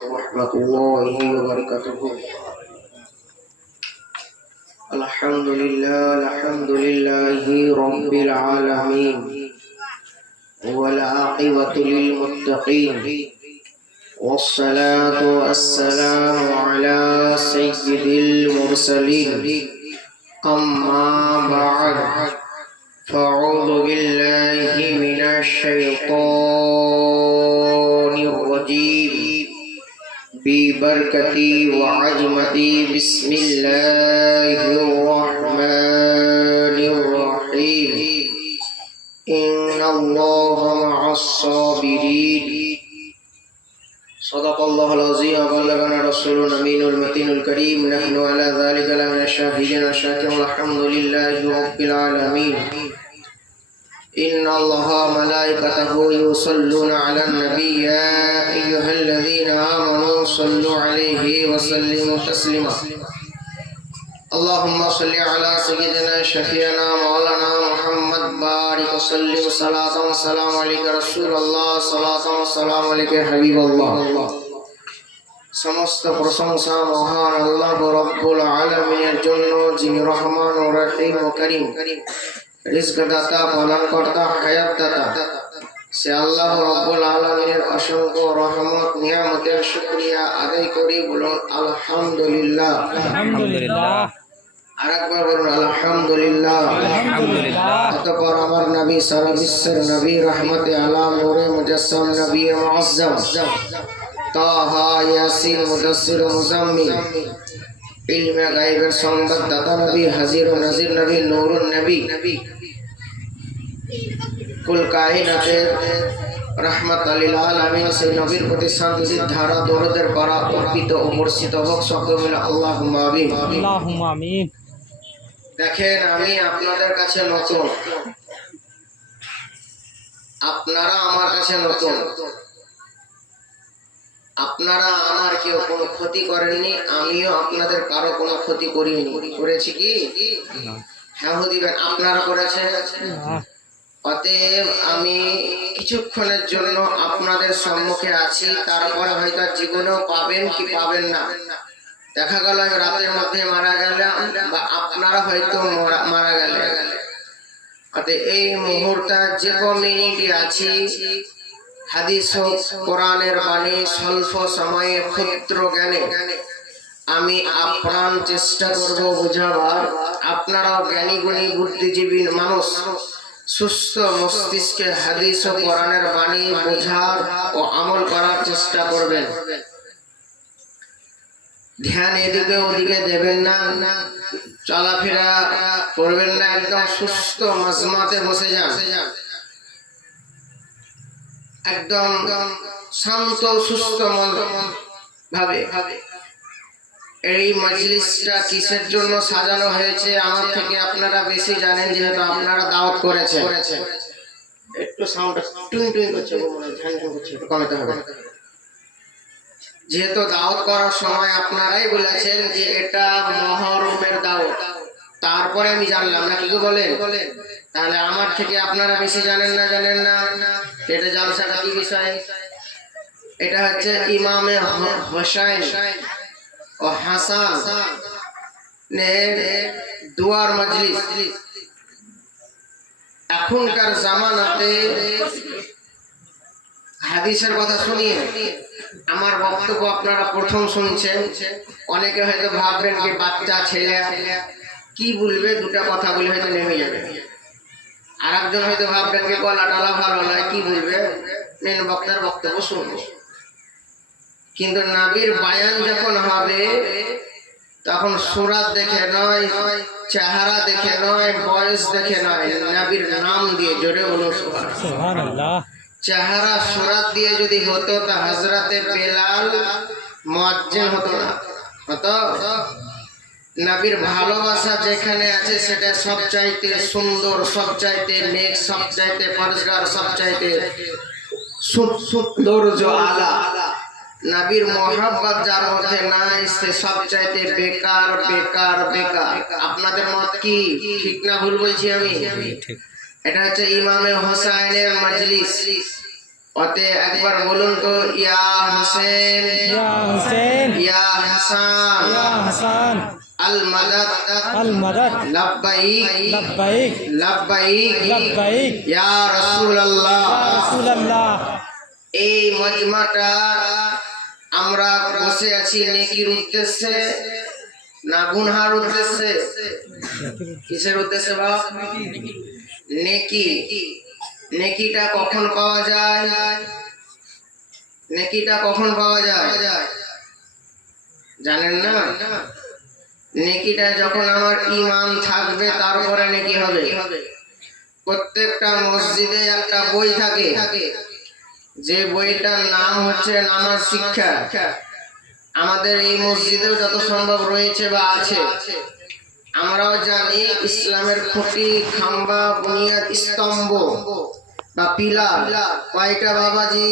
ورحمة الله وبركاته. الحمد لله رب العالمين، والعاقبة للمتقين، والصلاة والسلام على سيد المرسلين. أما بعد، فأعوذ بالله من الشيطان الرجيم ببركتي وعظمتي. بسم الله الرحمن الرحيم. إن الله مع الصابرين. صدق الله العظيم وبلغنا رسول الأمين المتين الكريم. نحن على ذلك لمن الشاهدين والشاكرين، والحمد لله رب العالمين. إن الله وملائكته يصلون على النبي يا أيها الذين آمنوا صلوا عليه وسلموا تسليما. اللهم صل على سيدنا شفيعنا مولانا محمد بارك وسلم صلاة وسلام عليك رسول الله صلاة وسلام عليك حبيب الله. সমস্ত প্রশংসা মহান আল্লাহ রব্বুল আলামিনের জন্য, যিনি রহমান ও রহিম ও করিম, রিজক দাতা, প্রদান কর্তা, হায়াত দাতা। সে আল্লাহ রব্বুল আলামিনের অসংখ্য রহমত নিয়ামতের শুকরিয়া আদায় করি। বলুন আলহামদুলিল্লাহ। আলহামদুলিল্লাহ। আরেকবার বলুন আলহামদুলিল্লাহ। আলহামদুলিল্লাহ। অতঃপর আমার নবী, সারা বিশ্বের নবী, রহমতে আলাম, নূরে মুজাসসাম, নবী মুআজ্জাম, তাহা, ইয়াসিন, মুদাসসির, মুজাম্মিল, ইলমে গায়বের সংবাদদাতা নবী, হাজির ও নাজির নবী, নূরুন নবী, কুল কায়নাতের রহমাতাল লিল আলামিন, সেই নবীর প্রতি শান্তির ধারা দরুদের পারা অর্পিত ও বর্ষিত হোক। সকলে মিলে আল্লাহুম্মা আমিন। আল্লাহুম্মা আমিন। দেখেন, আমি আপনাদের কাছে নতুন, আপনারা আমার কাছে নতুন। আপনারা আমার কেউ কোনো ক্ষতি করেননি, আমিও আপনাদের কারো কোনো ক্ষতি করিনি। করেছি কি? হ্যাঁ দিবেন। আপনারা করেছেন। অতএব আমি কিছুক্ষণের জন্য আপনাদের সম্মুখে আছি, তারপরে হয়তো জীবনেও পাবেন কি পাবেন না। দেখা গেল আমি রাতের মধ্যে মারা গেলাম, বা আপনারা হয়তো মারা গেলেন। অতএব এই মুহূর্তে যে মিনিটই আছি, হাদিস ও কোরআনের বাণী স্বল্প সময়ে ক্ষুদ্র জ্ঞানে আমি আপ্রাণ চেষ্টা করব বোঝাবার। আপনারাও জ্ঞানী গুণী বুদ্ধিজীবী মানুষ, সুস্থ মস্তিষ্কে হাদিস ও কোরআনের বাণী বোঝার ও আমল করার চেষ্টা করবেন। ধ্যান এদিকে ওদিকে দেবেন না, চলাফেরা করবেন না, একদম সুস্থ মাজমাতে বসে যান। একদম শান্ত সুস্থ মন ভাবে। এই মজলিসটা কিসের জন্য সাজানো হয়েছে আমার থেকে আপনারা বেশি জানেন, যেহেতু আপনারা দাওয়াত করেছেন। একটু সাউন্ড টুন টুন করছে, ঝান ঝান করছে, একটু কমাতে হবে। যেহেতু দাওয়াত করার সময় আপনারাই বলেছেন যে এটা মহরমের দাওয়াত, তারপরে আমি জানলাম না, কি বলেন? তাহলে আমার থেকে আপনারা বেশি জানেন না? জানেন না? এটা জালসাটা কি বিষয়? এটা হচ্ছে ইমামে হোসাইন ও হাসান দুয়ার মজলিস। এখনকার জামানাতে হাদিসের কথা শুনিয়ে আমার বক্তব্য আপনারা প্রথম শুনছেন। অনেকে হয়তো ভাববেন যে বাচ্চা ছেলে কি বলবে, দুটা কথা বলে হয়তো নেমে যাবে। আর একজন হয়তো ভাববেন যে গলা টলা ভালো নয়, কি বলবে, মেন বক্তার বক্তব্য শুনবো। কিন্তু নবীর বায়ান যখন হবে, তখন সুরাত দেখে নয়, চেহারা দেখে নয়, বয়স দেখে নয়, নবীর নাম দিয়ে। জোরে বলুন সুবহানাল্লাহ। চেহারা সুরাত দিয়ে যদি হতো, তা হযরতে বেলাল মুয়াজ্জিন হতো না, হতো? নবীর ভালোবাসা যেখানে আছে, সেটা সবচাইতে সুন্দর, সবচাইতে নেক, সবচাইতে পরহেজগার, সবচাইতে সৌন্দর্য আলা। নবীর মহব্বত যার মধ্যে নাই, সে সবচাইতে বেকার বেকার বেকার। আপনাদের মত কি? ঠিক না ভুল বলছি আমি? এটা হচ্ছে ইমামে হোসাইনের মজলিস। অতে একবার বলুন তো, ইয়া হুসেন, ইয়া হুসেন, ইয়া হাসান, ইয়া হাসান, আল মাদাদ, আল মাদাদ, লাব্বাইক, লাব্বাইক, লাব্বাইক, লাব্বাইক, ইয়া রাসূলুল্লাহ। ইয়া রাসূলুল্লাহ। এই মজমাটা আমরা বসে আছি নেকির উদ্দেশ্যে না গুনহার উদ্দেশ্যে? কিসের উদ্দেশ্যে বাপ? নেকি। নেকিটা কখন পাওয়া যায়? নেকিটা কখন পাওয়া যায় জানেন না? নেকিটা যখন আমার ঈমান থাকবে তারপরে নেকি হবে। প্রত্যেকটা মসজিদে একটা বই থাকে, যে বইটার নাম হচ্ছে নামাজ শিক্ষা। আমাদের এই মসজিদেও যত সম্ভব রয়েছে বা আছে। আমরাও জানি ইসলামের খুঁটি, খাম্বা, বুনিয়াদ, স্তম্ভ বা পিলার কয়টা বাবাজি?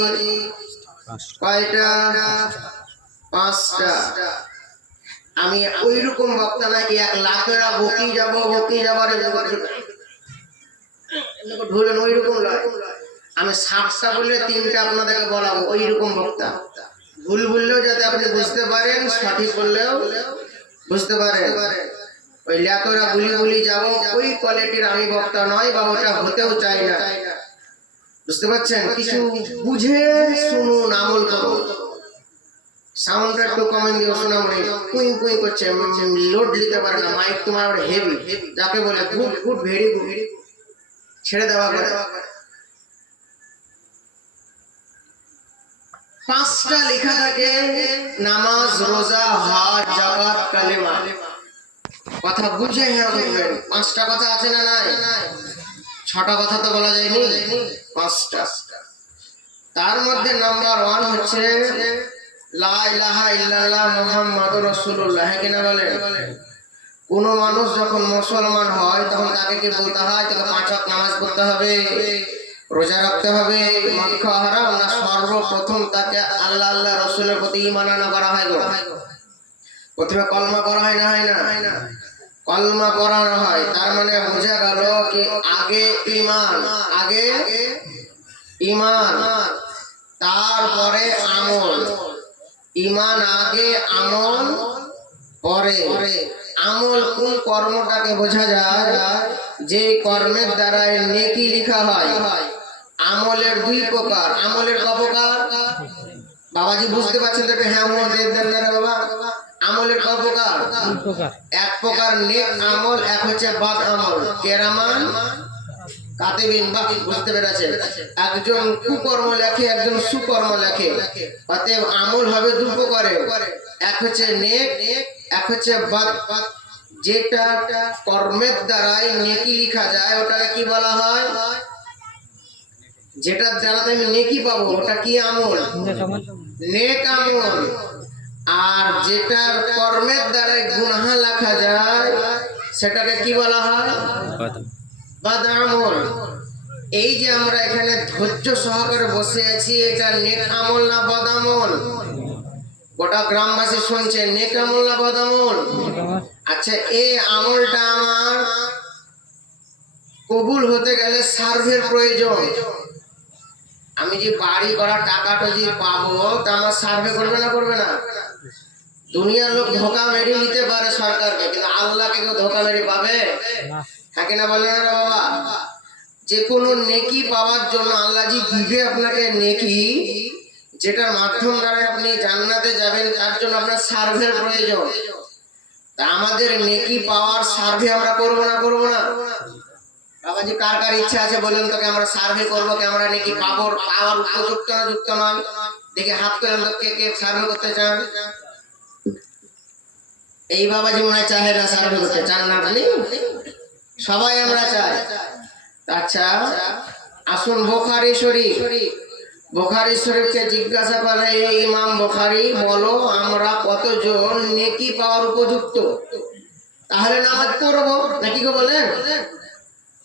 কয়টা? 5টা। আমি ওই রকম বক্তা নাকি 1 লাখেরা বকি যাবার ধরলেন ওই রকম নয়। আমি 7টা বললে 3টা আপনাদেরকে বলাবো, ওই রকম বক্তা। ভুল বললেও যাতে আপনি বুঝতে পারেন, সঠিক বললেও বুঝতে পারেন। ওই লেখরা গুলি যাব, ওই কোয়ালিটির আমি বক্তা নয় বা ওটা হতেও চাই না। বুঝতে পারছেন? কিছু বুঝে শুনুন, আমল করুন। সাউন্ডটা একটু কমেন দিও, শোনা মনে কুই কুই করছে, লোড নিতে পারে না মাইক তোমার হেভি, যাকে বলে গুড গুড, ভেরি গুড, ছেড়ে দেওয়া করে। 5টা লেখা থাকে, নামাজ, রোজা, হজ, যাকাত, কালেমা। কথা বুঝে হ্যাঁ বলবেন। 5টা কথা আছে না নাই? 6টা কথা তো বলা যায়নি, 5টা। তার মধ্যে নাম্বার 1 হচ্ছে লা ইলাহা ইল্লাল্লাহ মুহাম্মাদুর রাসূলুল্লাহ। হ্যাঁ কিনা বলেন? কোন মানুষ যখন মুসলমান হয় তখন তাকে কি বলতে হয়? তাকে 5 ওয়াক্ত নামাজ পড়তে হবে, রোজা রাখতে হবে, মদ খাওয়া হারাম না? সর্বপ্রথম তাকে আল্লাহ আল্লাহ রাসূলের প্রতি ঈমান আনা করা হয় গো। প্রথমে কলমা পড়া হয় না? হয় না? কলমা পড়ানো হয়। তার মানে বোঝা গেল কি আগে ঈমান, আগে ঈমান, তারপরে আমল। ঈমান আগে, আমল পরে। আমল কোন কর্মটাকে বোঝা যায়? যে কর্মের দ্বারা নেকি লেখা হয়। আমলের 2 প্রকার। আমলের ক প্রকার বাবাজি? বুঝতে পারছেন তো? হ্যাঁ দেন না রে বাবা। আমলের ক প্রকার? 2 প্রকার। এক প্রকার নেক আমল, এক হচ্ছে বাদ আমল। কেরামান কাতিবিন, বা বুঝতে পেরেছেন? একজন কুকর্ম লেখে, একজন সুকর্ম লেখে। অতএব আমল হবে 2 প্রকারের, এক হচ্ছে নেক, এক হচ্ছে বাদ। যেটা কর্মের দ্বারাই নেকি লেখা যায় ওটাকে কি বলা হয়? যেটার দ্বারা আমি নেকি পাবো ওটা কি আমল? নেক আমল। আর যেটার কর্মের দ্বারা গুনাহ লেখা যায় সেটাকে কি বলা হয়? বাদ আমল। এই যে আমরা এখানে ধৈর্য সহকারে বসে আছি, এটা নেক আমল না বাদ আমল? গোটা গ্রামবাসী শুনছে, নেক আমল না বাদ আমল? আচ্ছা, এই আমলটা আমার কবুল হতে গেলে সার্ভের প্রয়োজন। আমি যে বাড়ি করা টাকাটা যে পাবো তা আমার সার্ভে করবে না? করবে না? দুনিয়ার লোক ধোকা মেরে নিতে পারে সরকারকে, কিন্তু আল্লাহকে কেউ ধোকা মেরে পাবে? থাকে না বলে না বাবা? যে কোনো নেকি পাওয়ার জন্য আল্লাহ জি দিবে আপনাকে নেকি, যেটার মাধ্যম দ্বারা আপনি জান্নাতে যাবেন, তার জন্য আপনার সার্ভের প্রয়োজন। তা আমাদের নেকি পাওয়ার সার্ভে আমরা করব না? করব না বাবাজি? কার কার ইচ্ছা আছে বলেন তো, আমরা সার্ভে করবো, আমরা নেকি পাবো, পাওয়ার উপযুক্ত না যুক্ত নয়? দেখে হাত তোলেন তো, কে কে সার্ভে করতে চান? এই বাবাজি মনে হয় চাহে না, সার্ভে করতে চান না আপনি? সবাই আমরা চাই। আচ্ছা আসুন বুখারী শরীফ। বুখারী শরীফকে জিজ্ঞাসা করে, এই ইমাম বুখারী বলো আমরা কতজন নেকি পাওয়ার উপযুক্ত, তাহলে নামাজ পড়বো নাকি গো? বলেন,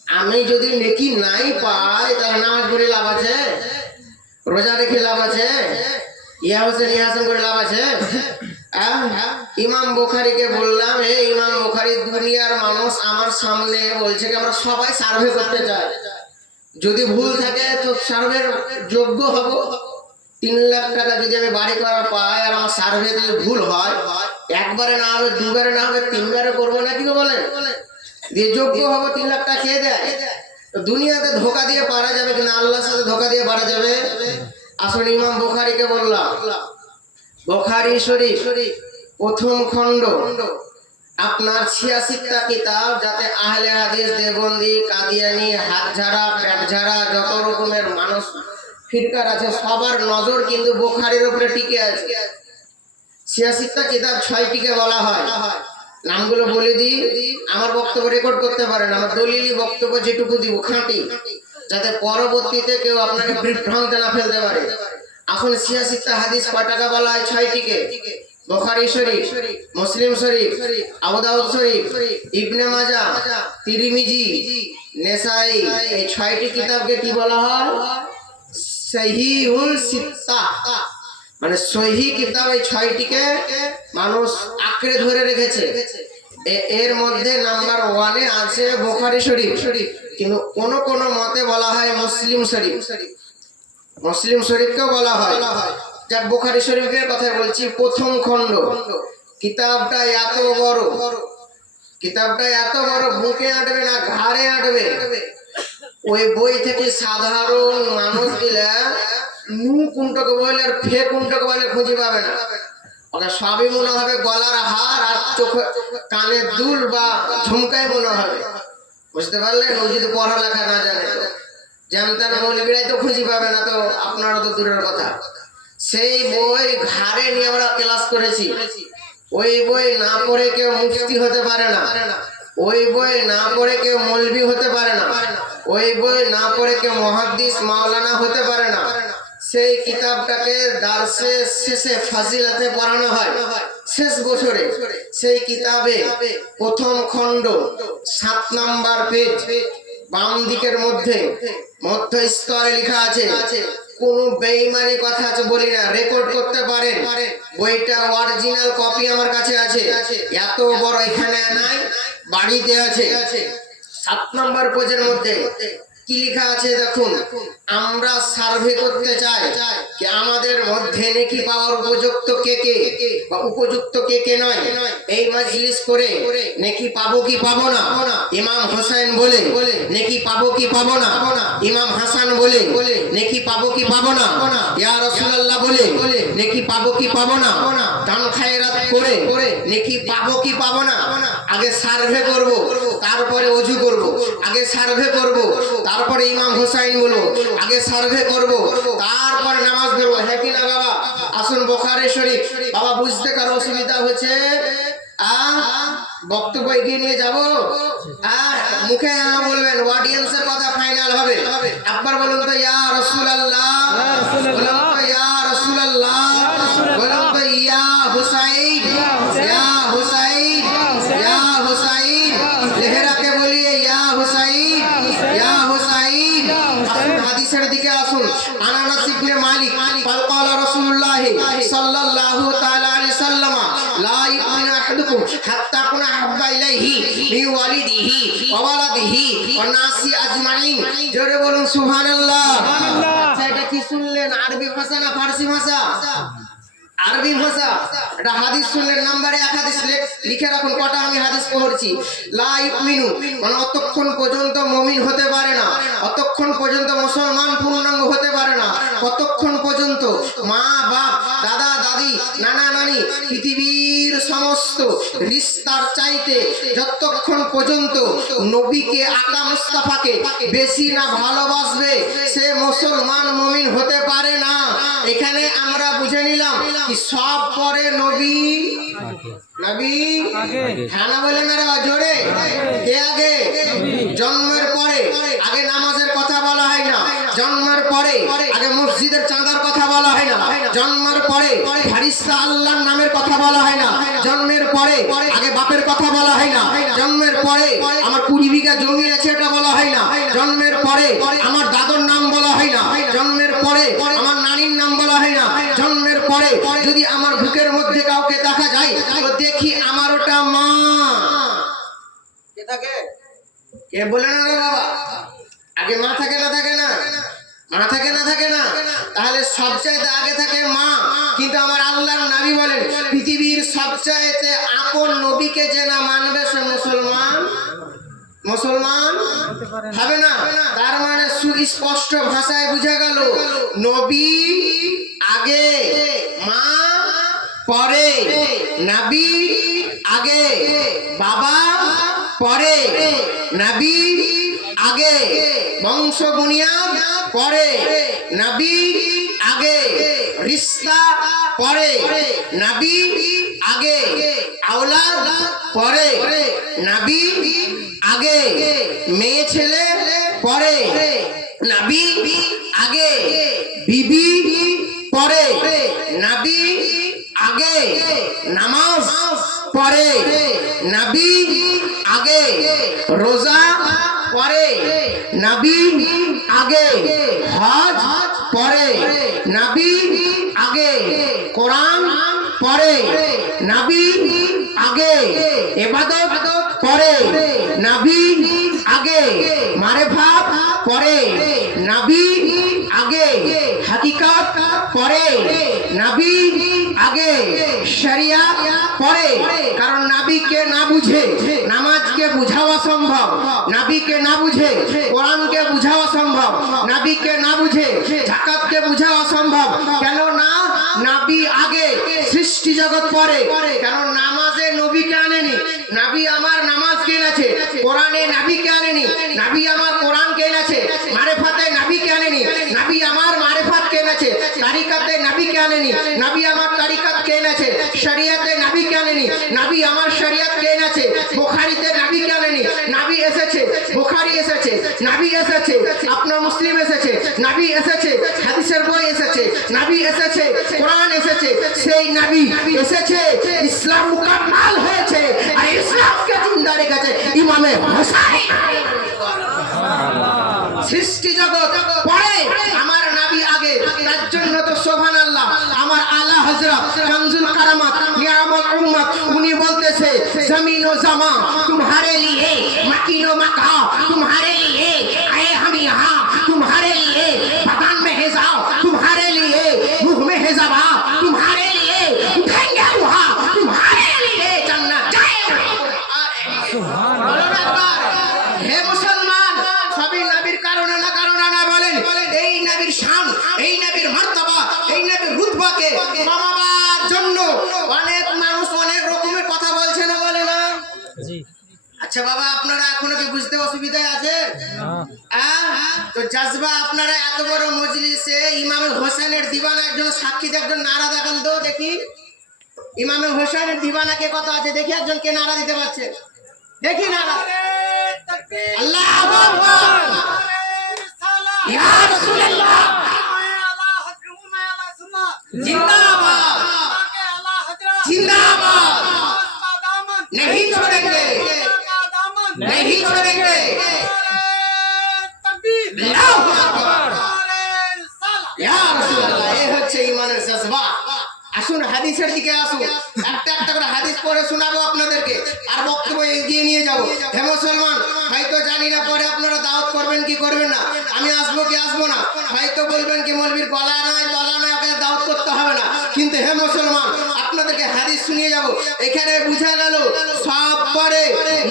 আমি যদি নেকি নাই পাই তাহলে নামাজ পড়ে লাভ আছে? রোজা রেখে লাভ আছে? ইয়া হোসেন ইয়া হাসান করে লাভ আছে? ইমাম বুখারীকে বললাম, হে ইমাম বুখারী, দুনিয়ার মানুষ আমার সামনে বলছে যে আমরা সবাই সার্ভে করতে চাই, যদি ভুল থাকে তো সার্ভের যোগ্য হব। 3 লাখ টাকা যদি আমি বাড়ি করা পাই আর আমার সার্ভেতে ভুল হয়, একবারে না হবে, দুবারে না হবে, 3বারে করবো না, কি বলেন? দিয়ে যোগ্য হব, 3 লাখ টাকা খেয়ে দেয়। তো দুনিয়াতে ধোকা দিয়ে পারা যাবে কিনা? আল্লাহর সাথে ধোকা দিয়ে পারা যাবে? আসলে ইমাম বুখারীকে বললাম, বুখারী শরীফ প্রথম খণ্ড, আপনার 86টা কিতাব, যাতে আহলে হাদিস, দেওবন্দি, কাদিয়ানি, হাতঝাড়া, পেটঝাড়া, যত রকমের মানুষ ফিরকার আছে, সবার নজর কিন্তু বুখারীর উপরে টিকে আছে। 86টা কিতাব 6টিকে বলা হয়। নামগুলো বলে দিই, আমার বক্তব্য রেকর্ড করতে পারেন। আমার দলিলি বক্তব্য যেটুকু দিব খাঁটি, যাতে পরবর্তীতে কেউ আপনাকে বিভ্রান্তে না ফেলতে পারে। আসলে 86টা হাদিস কয়টাকে বলা হয়? 6টিকে। বুখারী শরীফ, মুসলিম শরীফ, আবু দাউদ শরীফ, ইবনে মাজাহ, তিরমিজি, নেসাই, এই 6টি কিতাবকে কি বলা হয়? সহিহুল সিত্তা, মানে সহিহ কিতাব। এই 6টিকে মানুষ আঁকড়ে ধরে রেখেছে। এর মধ্যে নাম্বার 1-এ আছে বুখারী শরীফ, কিন্তু কোন কোন মতে বলা হয় মুসলিম শরীফ। মুসলিম শরীফকেও বলা হয়। যাক, বুখারী শরীফের কথা বলছি, প্রথম খণ্ড। কিতাবটা এত বড়, কিতাবটা এত বড়, বুকে আঁটবে না, ঘাড়ে আঁটবে। ওই বই থেকে সাধারণ মানুষ দিলে নু কোনটাকে বলে আর ফে কোনটাকে বলে খুঁজে পাবে না। ওটা সবই মনে হবে গলার হার আর চোখে কানের দুল বা ঝুমকাই মনে হবে। বুঝতে পারলেন? ও যদি পড়ালেখা না জানে তো যেমন মৌলবীরাই তো খুঁজে পাবে না, তো আপনারা তো দূরের কথা। সেই বই ঘাড়ে নিয়ে আমরা ক্লাস করেছি। ওই বই না পড়ে কেউ মুফতি হতে পারে না, ওই বই না পড়ে কেউ মৌলবী হতে পারে না, ওই বই না পড়ে কেউ মুহাদ্দিস মাওলানা হতে পারে না। সেই কিতাবটাকে দার্সে শেষে ফাজিলাতে পড়ানো হয় শেষ বছরে। সেই কিতাবে প্রথম খণ্ড 7 নাম্বার পেজ, বাম দিকের মধ্যে মধ্য স্তরে লেখা আছে, কোন বেঈমানি কথা আছে বলি না, রেকর্ড করতে পারেন। বইটা অরিজিনাল কপি আমার কাছে আছে, এত বড় এখানে নাই, বাড়িতে আছে। 7 নাম্বার পেজের মধ্যে কি লেখা আছে দেখুন, আমরা সার্ভে করতে চাই যে আমাদের মধ্যে নেকি পাওয়ার উপযুক্ত কে কে বা উপযুক্ত কে কে নয়। এই মজলিস করে নেকি পাবো কি পাবো না? ইমাম হোসেন বলে নেকি পাবো কি পাবো না? ইমাম হাসান বলে নেকি পাবো কি পাবো না? ইয়া রাসূলুল্লাহ বলে নেকি পাবো কি পাবো না? দান খায়রাত করে নেকি পাবো কি পাবো না? আগে সার্ভে করব, তারপরে ওযু করব। আগে সার্ভে করব, তারপরে ইমাম হুসাইন বলবো। আগে সার্ভে করব, তারপরে নামাজ পড়বো। হ্যাঁ কি না বাবা? আসুন বুখারী শরীফ। বাবা বুঝতে কারো অসুবিধা হচ্ছে? বক্তব্য এগিয়ে নিয়ে যাব। মুখে বলবেন, অডিয়েন্সের কথা ফাইনাল হবে। একবার বলুন তো ইয়া রাসূলুল্লাহ, বলুন তো ইয়া রাসূলুল্লাহ, বলুন তো ইয়া হুসাইন, ইয়া হুসাইন, ইয়া হুসাইন। লেহরাকে বলিয়ে ইয়া হুসাইন, ইয়া হুসাইন। আসুন হাদিসের দিকে আসুন। আনাস ইবনে মালিক قال رسول الله صلى الله تعالى عليه وسلم لا يؤمن احدكم حتى اكون احب اليه من والده وولده والناس اجمعين। জোরে বলুন সুবহানাল্লাহ। আচ্ছা, এটা কি শুনলেন? আরবি ভাষা না ফারসি ভাষা? আরবি ভাষা। এটা হাদিস শুনলেন, নম্বরে 1 হাদিস লিখে রাখুন। কটা আমি হাদিস পড়ছি? লা ইউমিনু, মানে অতক্ষণ পর্যন্ত মুমিন হতে পারে না, অতক্ষণ পর্যন্ত মুসলমান পূর্ণাঙ্গ হতে পারে না, কতক্ষণ পর্যন্ত মা বাপ, দাদা দাদি, নানা নানি, পৃথিবীর সমস্ত রিশতার চাইতে যতক্ষণ পর্যন্ত নবীকে আকা মুস্তাফাকে বেশি না ভালোবাসবে, সে মুসলমান মুমিন হতে পারে না। এখানে আমরা বুঝে নিলাম কি সব পরে নবী, নবী হ্যাঁ না বলেন না রে জোরে? কে আগে? জন্মের পরে আগে নামাজের কথা বলা হয় না, জন্মের পরে আগে মসজিদের চাঁদার কথা বলা হয় না, জন্মের পরে ফারিস্তা আল্লাহর নামের কথা বলা হয় না, জন্মের পরে আগে বাপের কথা বলা হয় না, জন্মের পরে আমার 20 বিঘা জমি আছে এটা বলা হয় না, জন্মের পরে আমার দাদুর নাম বলা হয় না, জন্মের পরে আমার নানির নাম বলা হয় না, জন্মের পরে যদি আমার বুকের মধ্যে কাউকে দেখা যায় তো দেখি আমার ওটা মা। কে থাকে? কে বলে না রে বাবা? আগে মা থাকে না থাকে না? মা থাকে না থাকে না? তাহলে সবচাইতে আগে থাকে মা। কিন্তু আমার আল্লাহর নবী বলেন পৃথিবীর সবচাইতে আপন নবীকে যে না মানবে সে মুসলমান মুসলমান হবে না। তার মানে সুস্পষ্ট ভাষায় বোঝা গেল নবী আগে, মা পরে। নবী আগে, বাবা পরে। নবী আগে, বংশ বুনিয়াদ পরে। নবী আগে, রিশতা পরে। নবী আগে, আওলাদ পরে। নবী আগে, মেয়ে ছেলে পরে। নবী আগে, বিবি পরে। নবী আগে, নামাজ পরে। নবী আগে, রোজা পরে। নবী আগে, হজ পরে। নবী আগে, কোরআন পরে। নবী আগে, ইবাদত পরে। নবী আগে, মারিফাত পরে। নবী আগে, হাকিকত পরে। নবী আগে, শরিয়াত পরে। কারণ নবীকে না বুঝে নামাজকে বুঝাও অসম্ভব, নবীকে না বুঝে কোরআনকে বুঝাও অসম্ভব, নবীকে না বুঝে যাকাতকে বুঝাও অসম্ভব। কেন না? নবী আগে, সৃষ্টি জগৎ পরে। কেন নামাজে নবীকে আনেনি, নবী আমার নামাজকে এনেছে। কোরআনে নবীকে আনেনি, নবী আমার কোরআনকে এনেছে। মারিফাতে নবীকে আনেনি, নবী আমার মারিফাতকে এনেছে। তারিকাতে নবীকে আনেনি, নবী আমার তারিকাতকে এনেছে। শরিয়াতে নবীকে আনেনি, নবী আমার শরিয়াতকে এনেছে। বুখারীতে নবীকে আনেনি, নবী এসেছে। বুখারী এসেছে, নবী এসেছে। আপনার মুসলিম এসেছে, নবী এসেছে। হাদিসের বই এসেছে, নবী এসেছে। কোরআন এসেছে, সেই নবী এসেছে। ইসলাম মুকাম্মাল হয়েছে আর ইসলামকে জিন্দা রেখেছে ইমামে হোসেন। সৃষ্টি জগৎ পরে, আমার নবী আগে। তার জন্য তো সুবহানাল্লাহ আমার আলা হযরত কানজুল কারামাত নিয়ামত উম্মত উনি বলতেছে জমিন ও জামা तुम्हारे लिए मकीन व मका तुम्हारे लिए आए हम यहाँ तुम्हारे लिए बदन में है जाओ तुम्हारे लिए रूह में है जबा तुम्हारे लिए उठेंगे वहाँ तुम्हारे लिए जन्नत जाएंगे। হে মুসলমান, সবই নবীর কারণে না বলেন এই নবীর শান, এই নবীর মর্তবা, এই নবীর রুতবাকে কমাবার জন্য অনেক মানুষ অনেক রকমের কথা বলছে না বলে না? জি। আচ্ছা বাবা, আপনারা এখনো কি বুঝতে অসুবিধায় আছে? তো জাজবা আপনারা এত বড় মজলিসে ইমামে হোসেনের দিবানা একজন সাক্ষী একজন নারা দেখান তো দেখি। ইমামে হোসেনের দিবানা কে কত আছে দেখি, একজন কে নারা দিতে পারছে দেখি নারা। আল্লাহু আকবার, ইয়া রাসূলুল্লাহ, জিন্দাবাদ जिंदाबाद, नहीं छोड़ेंगे, नहीं छोड़ेंगे। अल्लाहु আকবার, ইয়া রাসূলুল্লাহ। এই হচ্ছে ঈমানের জজবা। আসুন হাদিসের দিকে আসুন, একটা একটা করে হাদিস পড়ে শোনাবো আপনাদেরকে আর বক্তব্য এগিয়ে নিয়ে যাব। হে মুসলমান, হয়তো জানি না পরে আপনারা দাওয়াত করবেন কি করবেন না, আমি আসবো কি আসবো না, হয়তো বলবেন কি মৌলবীর গলা নাই তলা নাই, ওকে দাওয়াত করতে হবে না। কিন্তু হে মুসলমান, আপনাদেরকে হাদিস শুনিয়ে যাব। এখানে বুঝা গেল সব পরে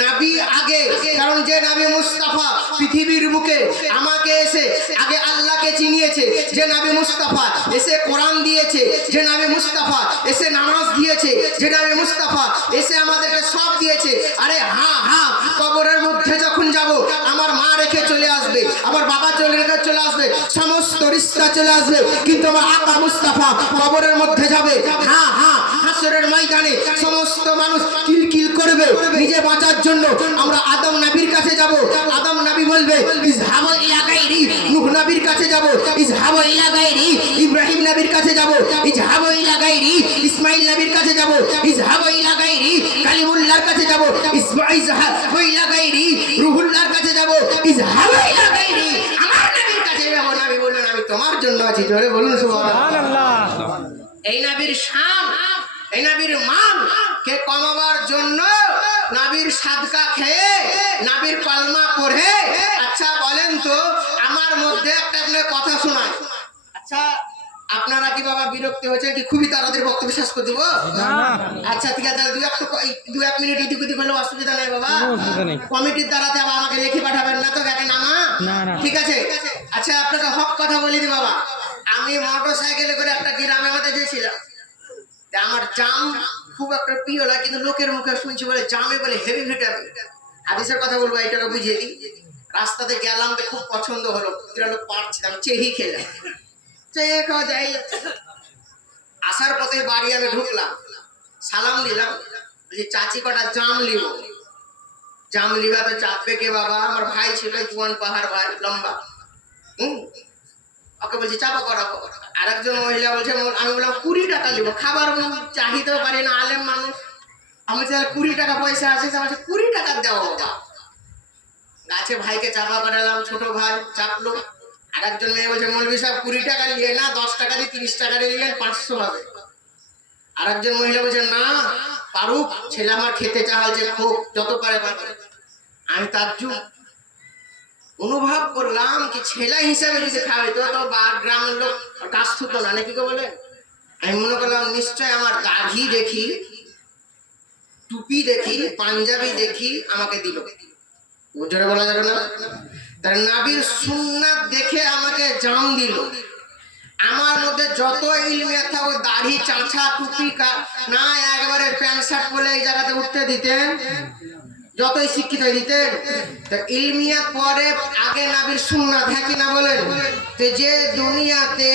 নবী আগে। কারণ যে নবী মুস্তাফা পৃথিবীর বুকে আমাকে এসে আগে আল্লাহকে চিনিয়েছে, যে নবী মুস্তাফা এসে কোরআন দিয়েছে, যে নবী মুস্তাফা এসে নামাজ দিয়েছে, যে নবী মুস্তাফা এসে আমাদেরকে সব দিয়েছে। আরে হ্যাঁ, কবরের মধ্যে যখন যাব আমার মা রেখে চলে আসবে, আমার বাবা রেখে চলে আসবে, সমস্ত রিশতা চলে আসবে, কিন্তু আমার আকা মুস্তাফা কবরের মধ্যে যাবে। হ্যাঁ, হাসরের ময়দানে সমস্ত মানুষ কিলকিল করবে নিজে বাঁচার জন্য। আমরা আদম নবীর কাছে যাব, আদম নবী বলবে ইজহাবু ইলা গায়রি, নূহ নবীর কাছে যাব ইজহাবু ইলা গায়রি, ইব্রাহিম নবীর কাছে যাব ইজহাবু ইলা গায়রি, ইসমাঈল নবীর কাছে যাব ইজহাবু ইলা গায়রি, কালিমুল্লাহর কাছে যাব ইজহাবু ইলা গায়রি, রূহুল্লাহর কাছে যাব ইজহাবু ইলা গায়রি। আমার নবীর কাছে যাব, নবী বললেন আমি তোমার জন্য আছি। জোরে বলুন সুবহানাল্লাহ। এই নবীর শান, এই নবীর মান কে কমাবার জন্য নাবির সাদকা খেয়ে নাবির কলমা পড়ে আচ্ছা বলেন তো আমার মধ্যে একটা আপনার কথা শোনায় আচ্ছা আপনারা কি বাবা বিরক্তি হয়েছে কি খুবই তাড়াতাড়ি বক্তব্য শেষ করে দিব না না আচ্ছা ঠিক আছে তাহলে দু এক মিনিট এদিক ওদিক হলে অসুবিধা নেই বাবা কোনো অসুবিধা নেই। কমিটির দ্বারাতে আবার আমাকে লিখে পাঠাবেন না তো দেখেন নামা না, না। ঠিক আছে আচ্ছা আপনাকে হক কথা বলি দি বাবা আমি মোটর সাইকেলে করে একটা গ্রামে মধ্যে গেছিলাম তা আমার জাম খুব একটা প্রিয় লাগে কিন্তু লোকের মুখে শুনছি বলে জামে বলে হেভি ভিটামিন হাদিসের কথা বলবো এইটাকে বুঝিয়ে দিই রাস্তাতে গেলাম তো খুব পছন্দ হলো দুটা লোক পারছিলাম চেহি খেলাম চেয়ে খাওয়া যাই আসার পথে বাড়ি আমি ঢুকলাম সালাম দিলাম বলছি চাচি কটা জাম লিব জাম লিবা তো চাপবে কে বাবা আমার ভাই ছিল জুয়ান পাহাড় ভাই লম্বা ওকে বলছি চাপা করাবো আর একজন মহিলা বলছে আমি বললাম 20 টাকা নিব খাবার চাহিতেও পারি না আলেম মানুষ আমি তাহলে 20 টাকা পয়সা আছে বলছে 20 টাকা দেওয়া বাবা গাছে ভাইকে চাপা করালাম ছোট ভাই চাপলো আর একজন মেয়ে বলছে মৌলভী সাহেব 20 টাকা নিয়ে না 10 টাকা দিয়ে 30 টাকা দিয়ে নিলেন 500 হবে আর একজন মহিলা বলছে না পারুক ছেলে আমার খেতে চাইছে খুব যত পারে পারে আমি তাজ্জুব অনুভব করলাম কি ছেলে হিসাবে যদি খাওয়াইতো তো গ্রামের লোক কাজ থুতো না নাকি কে বলে আমি মনে করলাম নিশ্চয় আমার দাড়ি দেখি টুপি দেখি পাঞ্জাবি দেখি আমাকে দিল জোরে বলা যাবে না তার নাবির সুন্নাত দেখে আমাকে জাম দিল আমার মধ্যে যত ইলমিয়াত থাকো দাড়ি চাঁচা টুপি না একবারে প্যান্ট শার্ট পরে এই জায়গাতে উঠতে দিতেন যতই শিক্ষিত দিতেন ইলমিয়াত পরে আগে নাবির সুন্নাত হ্যাঁ কি না বলেন তো যে দুনিয়াতে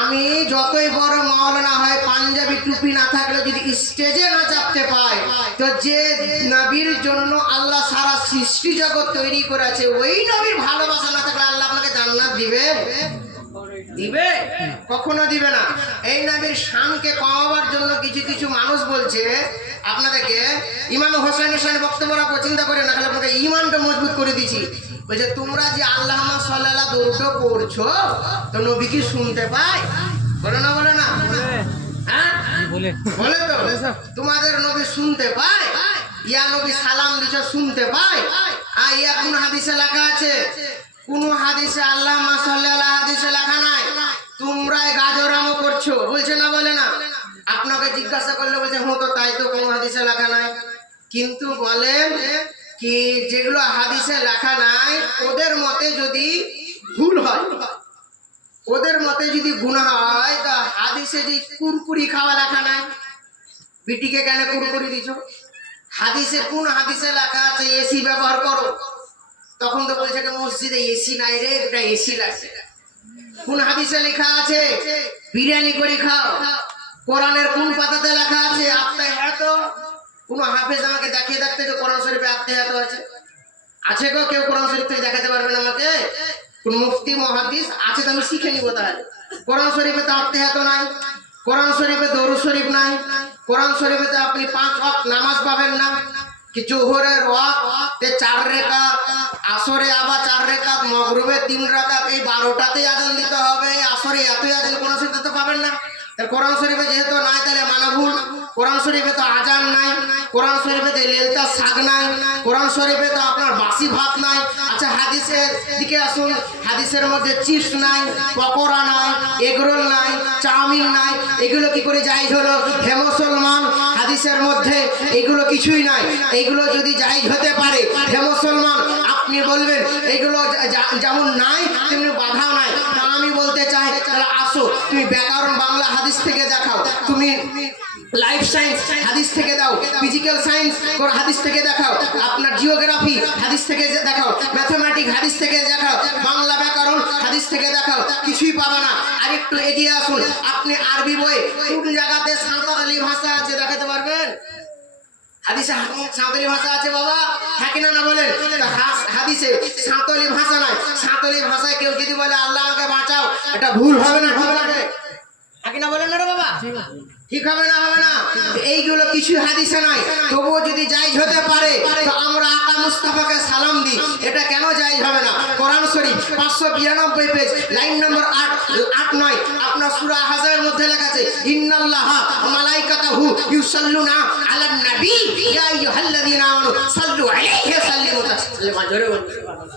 আমি যতই বড় মাওলানা হয় পাঞ্জাবি টুপি না থাকলে যদি স্টেজে না চাপতে পায় তো যে নবীর জন্য আল্লাহ সারা সৃষ্টি জগৎ তৈরি করেছে ওই নবীর ভালোবাসা না থাকলে আল্লাহ আপনাকে জান্নাত দিবে দিবে কখনো দিবে না এই নবীর শানকে কমাবার জন্য কিছু কিছু মানুষ বলছে আপনাদেরকে ইমাম হোসেনের সামনে বক্তব্য রাখবো চিন্তা করে না তাহলে আপনাকে ইমানটা মজবুত করে দিচ্ছি বলছে তোমরা যে আল্লাহুম্মা সাল্লাল্লাহু দরুদ পড়ছো তো নবী কি শুনতে পায় বলে না বলে না হ্যাঁ বলে বলে তো তোমাদের নবী শুনতে পায় ইয়া নবী সালাম দিছো শুনতে পায় আর ইয়া কোন হাদিসে লেখা আছে কোন হাদিসে আল্লাহুম্মা সাল্লাল্লাহু হাদিসে লেখা নাই তোমরাই গাজরামো করছো বলছে না বলে না আপনাকে জিজ্ঞাসা করলে বলছে হ্যাঁ তো তাই তো কোনো হাদিসে লেখা নাই কিন্তু বলেন কি যেগুলো হাদিসে লেখা নাই ওদের মতে যদি ভুল হয় ওদের মতে যদি গুনাহ হয় তা হাদিসে যে কুরকুরি খাওয়া লেখা নাই বিটিকে কেন কুরকুরি দিছো হাদিসে কোন হাদিসে লেখা আছে এসি ব্যবহার করো তখন তো বলছে যে মসজিদে এসি নাই রে এটা এসি লাগছে কোন হাদিসে লেখা আছে বিরিয়ানি করে খাও কোরআনের কোন পাতাতে লেখা আছে আত্মাহিয়াত কোন হাফেজ আমাকে দেখিয়ে দেখতে যে কোরআন শরীফে আত্মাহিয়াত আছে গো কেউ কোরআন শরীফ থেকে দেখাতে পারবেন আমাকে কোন মুফতি মুহাদ্দিস আছে তো আমি শিখে নিব তাহলে কোরআন শরীফে তো আত্মাহিয়াত নাই কোরআন শরীফে দরুদ শরীফ নাই কোরআন শরীফে তো আপনি 5 ওয়াক্ত নামাজ পাবেন না কি জোহরের ওয়াক্তে 4 রাকাত আসরে আবার 4 রাকাত মাগরিবে 3 রাকাত এই 12টাতেই আযান দিতে হবে আসরে এতই আযান কোন শরীফে তো পাবেন না তাহলে কোরআন শরীফে যেহেতু নাই তাহলে মানা ভুল কোরআন শরীফে তো আযান নাই কোরআন শরীফে তো লেলতা শাক নাই কোরআন শরীফে তো আপনার বাসি ভাত নাই আচ্ছা হাদিসের দিকে আসুন হাদিসের মধ্যে চিপস নাই পকোড়া নাই এগরোল নাই চাউমিন নাই এগুলো কি করে জায়েজ হলো হে মুসলমান হাদিসের মধ্যে এগুলো কিছুই নাই এগুলো যদি জায়েজ হতে পারে হে মুসলমান আপনি বলবেন এগুলো যেমন নাই তেমনি বাধাও নাই তা আমি বলতে চাই তাহলে আসো তুমি ব্যাকরণ বাংলা হাদিস থেকে দেখাও তুমি লাইফ সায়েন্স হাদিস থেকে দাও ফিজিক্যাল সায়েন্স কোন হাদিস থেকে দেখাও আপনার জিওগ্রাফি হাদিস থেকে দেখাও ম্যাথমেটিক্স হাদিস থেকে দেখাও বাংলা ব্যাকরণ হাদিস থেকে দেখাও কিছুই পাবে না আর একটু এগিয়ে আসুন আপনি আরবি বই কোন জায়গাতে সাঁওতালি ভাষা আছে দেখাতে পারবেন হাদিসে সাঁওতালি ভাষা আছে বাবা হ্যাঁ কিনা না বলেন হাদিসে সাঁওতালি ভাষা নাই সাঁওতালি ভাষায় কেউ যদি বলে আল্লাহ আমাকে বাঁচাও এটা ভুল হবে না ঠিক লাগে হ্যাঁ কিনা বলেন না রে বাবা ঠিক হবে না এইগুলো কিছু হাদিসে নাই তবুও যদি জায়েজ হতে পারে তো আমরা আকা মুস্তাফাকে সালাম দিই এটা কেন জায়েজ হবে না কোরআন শরীফ 592 পেজ লাইন নম্বর 8 9 আপনার সূরা হাজরের মধ্যে লেখা আছে ইন্নাল্লাহা ওয়া মালাইকাতাহু ইউসাল্লুনা আলান নবী ইয়া আইয়ুহাল্লাযীনা আমানু সাল্লু আলাইহি ওয়া সাল্লিমু তাসলিমা। জোরে বলুন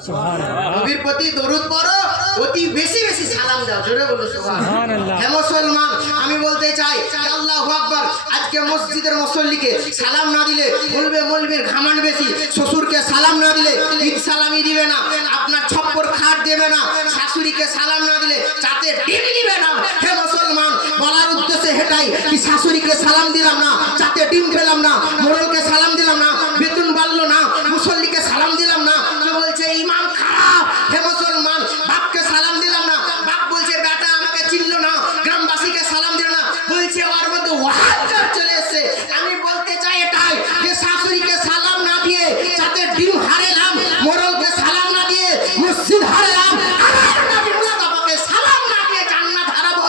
সুবহানাল্লাহ। নবীর প্রতি দরুদ পড়ো, অতি বেশি বেশি সালাম দাও। জোরে বলুন সুবহানাল্লাহ। সুবহানাল্লাহ। হে মুসলমান, আমি বলতে চাই আল্লাহু আকবার। আজকে মসজিদের মুসল্লিকে সালাম না দিলে বলবে মৌলবীর ঘামান বেশি, শ্বশুরকে সালাম না দিলে ঈদ সালামি দিবে না, আপনার ছপ্পর খাট দেবে না, শাশুড়িকে সালাম না দিলে চাতে ডিম দিবে না। হে মুসলমান, বলার উদ্দেশ্যে হেটাই কি শাশুড়িকে সালাম দিলাম না, চাতে ডিম পেলাম না, মোড়লকে সালাম দিলাম না, বেতন বাড়লো না, মুসল্লিকে সালাম দিলাম না, তো বলছে ইমাম খারাপ। হে মুসলমান, বাপকে সালাম দিলাম না, বাপ বলছে বেটা আমাকে চিনলো না, গ্রামবাসীকে সালাম দিল না, বলছে ওর মধ্যে ওয়াহাবি চলে এসেছে। আমি বলতে চাই এটাই যে শাশুড়িকে সালাম না দিয়ে চাতে ডিম হারালাম, মোড়লকে সালাম না দিয়ে মসজিদ হারালাম, আমার নবী মুস্তাফাকে সালাম না দিয়ে জান্নাত হারাবো।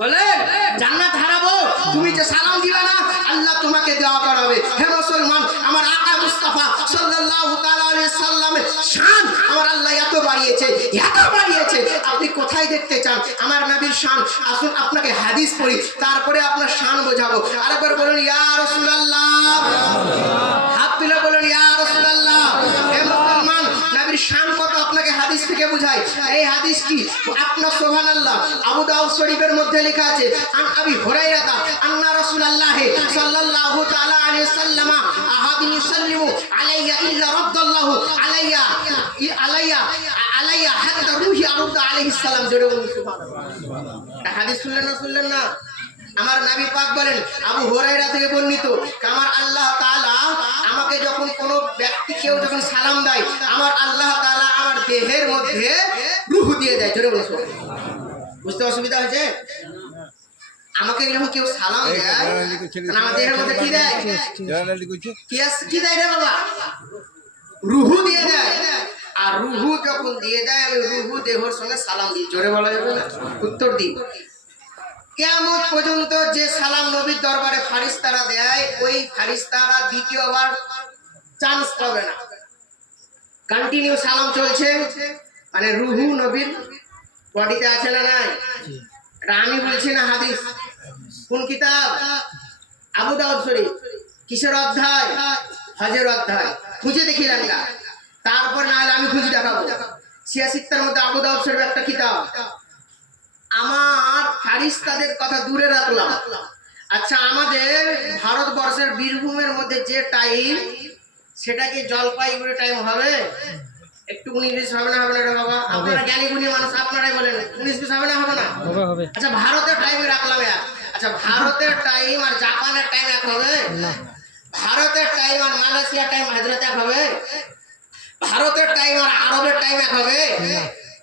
বলেন জান্নাত হারাবো? তুমি যে সালাম দিবা না, আল্লাহ তোমাকে দেওয়া করাবে। হে মুসলমান, আমার আকা মুস্তাফা সাল্লাল্লাহু তাআলা আলাইহি সাল্লামের শান আমার আল্লাহ এত বাড়িয়েছে, এত বাড়িয়েছে। আপনি কোথায় দেখতে চান আমার নবীর শান? আসুন আপনাকে হাদিস পড়ি, তারপরে আপনার শান বোঝাবো। আরেকবার বলুন ইয়া রাসূলুল্লাহ। হাত তুলে বলুন ইয়া রাসূলুল্লাহ। হে মুসলমান, নবীর শান কত আপনাকে হাদিস থেকে বুঝাই। এই হাদিসটি আপনার সুবহানাল্লাহ আবু দাউদ শরীফের মধ্যে লেখা আছে, আন আবি হুরায়রা আন্না রাসূলুল্লাহ সাল্লাল্লাহু তাআলা আলাইহি ওয়াসাল্লাম আহাদিন ইউসাল্লিমু আলাইয়া ইল্লা রাদ্দাল্লাহু আলাইয়া আলাইয়া আলাইয়া হাত্তা রূহি আরদা আলাইহিস সালাম। জোরে বলুন সুবহানাল্লাহ। হাদিস শুনলেন না? আমার নবী পাক বলেন, আবু হুরায়রা থেকে বর্ণিত, আমার আল্লাহ তাআলা আমাকে যখন কোনো ব্যক্তি কেউ যখন সালাম দেয়, আমার আল্লাহ তাআলা আমার দেহের মধ্যে রূহ দিয়ে দেয়। জোরে বলুন সুবহানাল্লাহ। বুঝতে অসুবিধা হয়েছে? আমাকে যখন কেউ সালাম দেয়, আমার দেহের মধ্যে কি দেয়? কি দেয় রে বাবা? রূহ দিয়ে দেয়। আর রূহ যখন দিয়ে দেয়, আমি রূহ দেহর সঙ্গে সালাম দিই। জোরে বলা যাবে না? উত্তর দিই, কিয়ামত পর্যন্ত যে সালাম নবীর দরবারে ফারিস্তারা দেয়, ওই ফারিস্তারা দ্বিতীয়বার চান্স পাবে না। কন্টিনিউ সালাম চলছে, মানে রূহ নবীর বডিতে আছে না নাই? এটা আমি বলছি না, হাদিস। কোন কিতাব? আবু দাউদ শরীফ। কিসের অধ্যায়? হজের অধ্যায়। খুঁজে দেখিলেন না, তারপর না হলে আমি খুঁজে দেখাবো। সিয়াসিত্তার মধ্যে আবু দাউদ শরীফ একটা কিতাব। আমার ফারিস্তাদের কথা দূরে রাখলাম। আচ্ছা, আমাদের ভারতবর্ষের বীরভূমের মধ্যে যে টাইম, সেটা কি জলপাইগুড়ি টাইম হবে? একটু 19-20 হবে না? হবে না রে বাবা? আপনারা জ্ঞানী গুণী মানুষ, আপনারাই বলেন 19-20 হবে না? হবে না? হবে। আচ্ছা, ভারতের টাইমে রাখলাম এক। আচ্ছা, ভারতের টাইম আর জাপানের টাইম এক হবে? ভারতের টাইম আর মালয়েশিয়ার টাইম হায়দ্রাবাদ এক হবে? ভারতের টাইম আর আরবের টাইম এক হবে?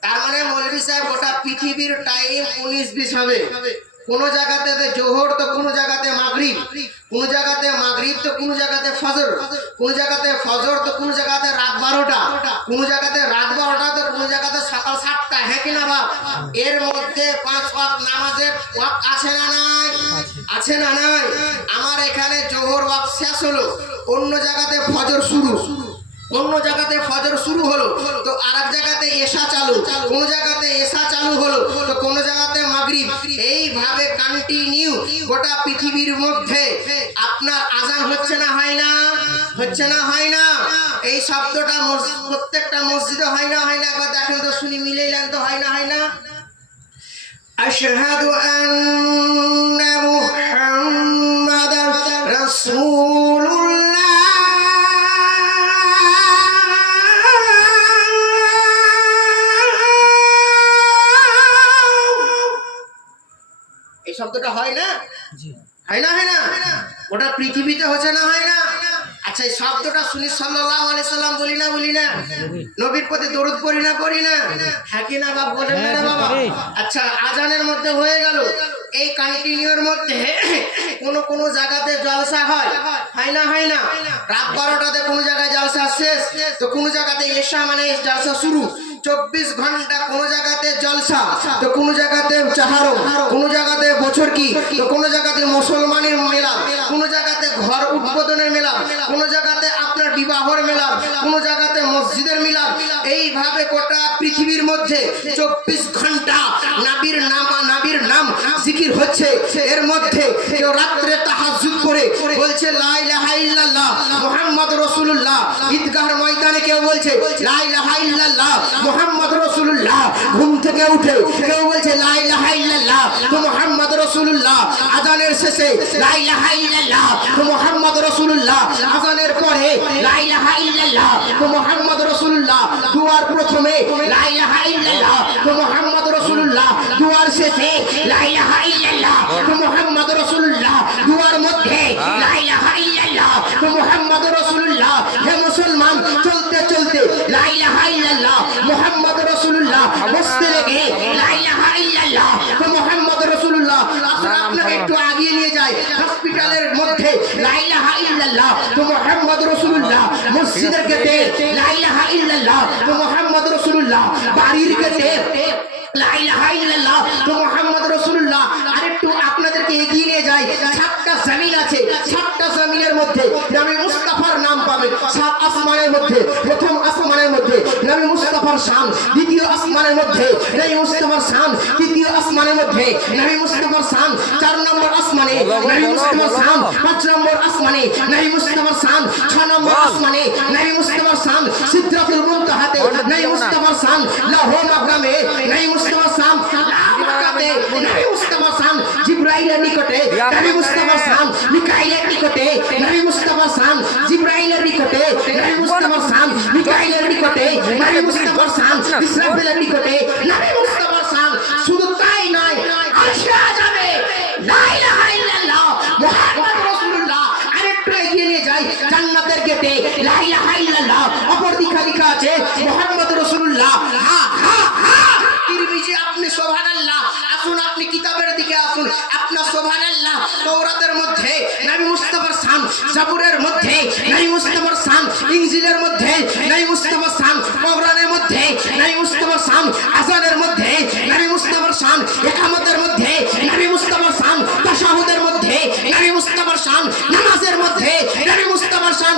তার মানে মৌলভী সাহেব গোটা পৃথিবীর টাইম 19-20 হবে। কোন জায়গাতে জোহর, তো কোন জায়গাতে মাগরিব, কোন জায়গাতে মাগরিব তো কোন জায়গাতে ফজর, কোন জায়গাতে ফজর তো কোন জায়গাতে রাত 12টা, কোন জায়গাতে রাত 12টা তো কোন জায়গাতে সকাল 7টা। হ্যাঁ কি না বাপ? এর মধ্যে 5 ওয়াক্ত নামাজের ওয়াক্ত আছে না নাই? আছে না নাই? আমার এখানে জোহর ওয়াক্ত শেষ হলো, অন্য জায়গাতে ফজর শুরু, অন্য জায়গাতে ফজর শুরু হলো তো আরেক জায়গাতে এশা চালু, কোন জায়গাতে এশা চালু হলো তো কোন জায়গাতে মাগরিব। এইভাবে কন্টিনিউ গোটা পৃথিবীর মধ্যে আপনার আজান হচ্ছে না হয় না? হচ্ছে না হয় না? এই শব্দটা প্রত্যেকটা মসজিদে হয় না হয় না? একবার দেখেন তো শুনি, মিলাইলেন তো হয় না হয় না? আশহাদু আন্না মুহাম্মাদার রাসূলুল্লাহ। এই শব্দটা হয় না? হয় না হয় না? ওটা পৃথিবীতে হচ্ছে না হয় না? আচ্ছা, এই শব্দটা শুনি সাল্লাল্লাহু আলাইহি সাল্লাম বলি না বলি না? নবীর প্রতি দরুদ পড়ি না পড়ি না? হ্যাঁ কি না বাপ? বলেন না রে বাবা? আচ্ছা, আজানের মধ্যে হয়ে গেল, এই কন্টিনিউর মধ্যে কোন কোন জায়গাতে জলসা হয়, হয় না হয় না? রাত 12টাতে কোন জায়গায় জলসা শেষ, তো কোন জায়গাতে এশা মানে জলসা শুরু। 24 ঘন্টা কোন জায়গাতে জলসা, তো কোন জায়গাতে চাহারো, কোন জায়গাতে বছর কি, তো কোন জায়গাতে মুসলমানের মেলা, কোন জায়গাতে ঘর উদ্বোধনের মেলা, কোন জায়গাতে আপনার বিবাহর মেলা, কোন জায়গাতে মসজিদের মেলা। এইভাবে গোটা পৃথিবীর মধ্যে 24 ঘন্টা নবীর নাম নাম জিকির হচ্ছে, এর মধ্যে কেউ রাত্রে তাহাজ্জুদ করে বলছে লা ইলাহা ইল্লাল্লাহ মুহাম্মদ রাসূলুল্লাহ, ঈদগাহর ময়দানে কেউ বলছে লা ইলাহা ইল্লাল্লাহ মুহাম্মদ রাসূলুল্লাহ, ঘুম থেকে উঠে কেউ বলছে লা ইলাহা ইল্লাল্লাহ মুহাম্মদ রাসূলুল্লাহ, আযানের শেষে লা ইলাহা ইল্লাল্লাহ মুহাম্মদ রাসূলুল্লাহ, আযানের পরে লা ইলাহা ইল্লাল্লাহ মুহাম্মদ রাসূলুল্লাহ, দুয়ার প্রথমে লা ইলাহা ইল্লাল্লাহ মুহাম্মদ রাসূলুল্লাহ, দুয়ার শেষে লা ইলাহা ইল্লাল্লাহ মুহাম্মদ রাসূলুল্লাহ, দুয়ার মধ্যে লা ইলাহা ইল্লাল্লাহ মুহাম্মদ রাসূলুল্লাহ। হে মুসলমান, চলতে চলতে লা ইলাহা ইল্লাল্লাহ মুহাম্মদ রাসূলুল্লাহ বসতে লেগে লা ইলাহা ইল্লাল্লাহ মুহাম্মদ রাসূলুল্লাহ। আপনাকে একটু আগিয়ে নিয়ে যায়, হসপিটালের মধ্যে লা ইলাহা ইল্লাল্লাহ মুহাম্মদ রাসূলুল্লাহ, মসজিদের গেটে লা ইলাহা ইল্লাল্লাহ মুহাম্মদ রাসূলুল্লাহ, বাড়ির গেটে লা ইলাহা ইল্লাল্লাহ মুহাম্মদ রাসূলুল্লাহ। আরেকটু আপনাদেরকে এগিয়ে নিয়ে যাই, 7টা জমিন আছে, 7টা জমিনের মধ্যে নবী মুস্তাফার নাম পাবেন। 7 আসমানের মধ্যে প্রথম আসমানের মধ্যে নবী মুস্তাফার শান, দ্বিতীয় আসমানের মধ্যে নবী মুস্তাফার শান, তৃতীয় আসমানের মধ্যে নবী মুস্তাফার শান, 4 নম্বর আসমানে নবী মুস্তাফার শান, 5 নম্বর আসমানে নবী মুস্তাফার শান, 6 নম্বর আসমানে নবী মুস্তাফার শান, সিদরাতুল মুনতাহাতে নবী মুস্তাফার শান, লাহু মাকামে নবী মুস্তাফার শান, লাহু নবী মুস্তাফার শান, জিবরাইলের নিকটে নবী মুস্তাফার শান, মিকাইলের নিকটে নবী মুস্তাফার শান, জিবরাইলের নিকটে নবী মুস্তাফার শান, মিকাইলের নিকটে নবী মুস্তাফার শান, ইসরাফিলের নিকটে নবী মুস্তাফার শান। শুধু তাই নয়, আশা যাবে লা ইলাহা ইল্লাল্লাহ মুহাম্মদ রাসূলুল্লাহ। আরেকটু এগিয়ে নিয়ে যাই, জান্নাতের গেটে লা ইলাহা ইল্লাল্লাহ, অপর দিকে লেখা আছে মুহাম্মদ রাসূলুল্লাহ। হা হা হা তিরমিজি, আপনি সুবহানাল্লাহ। আসুন, আপনি কিতাবের দিকে আসুন, আপনার সুবহানাল্লাহ। তাওরাতের মধ্যে নবী মুস্তাফার শান, জাবুরের মধ্যে নবী মুস্তাফার শান, ইনজিলের মধ্যে নবী মুস্তাফার শান, কোরআনের মধ্যে নবী মুস্তাফার শান, আযানের মধ্যে নবী মুস্তাফার শান, ইকামতের মধ্যে নবী মুস্তাফার শান, তাশাহুদের মধ্যে নবী মুস্তাফার শান, নামাজের মধ্যে নবী মুস্তাফার শান,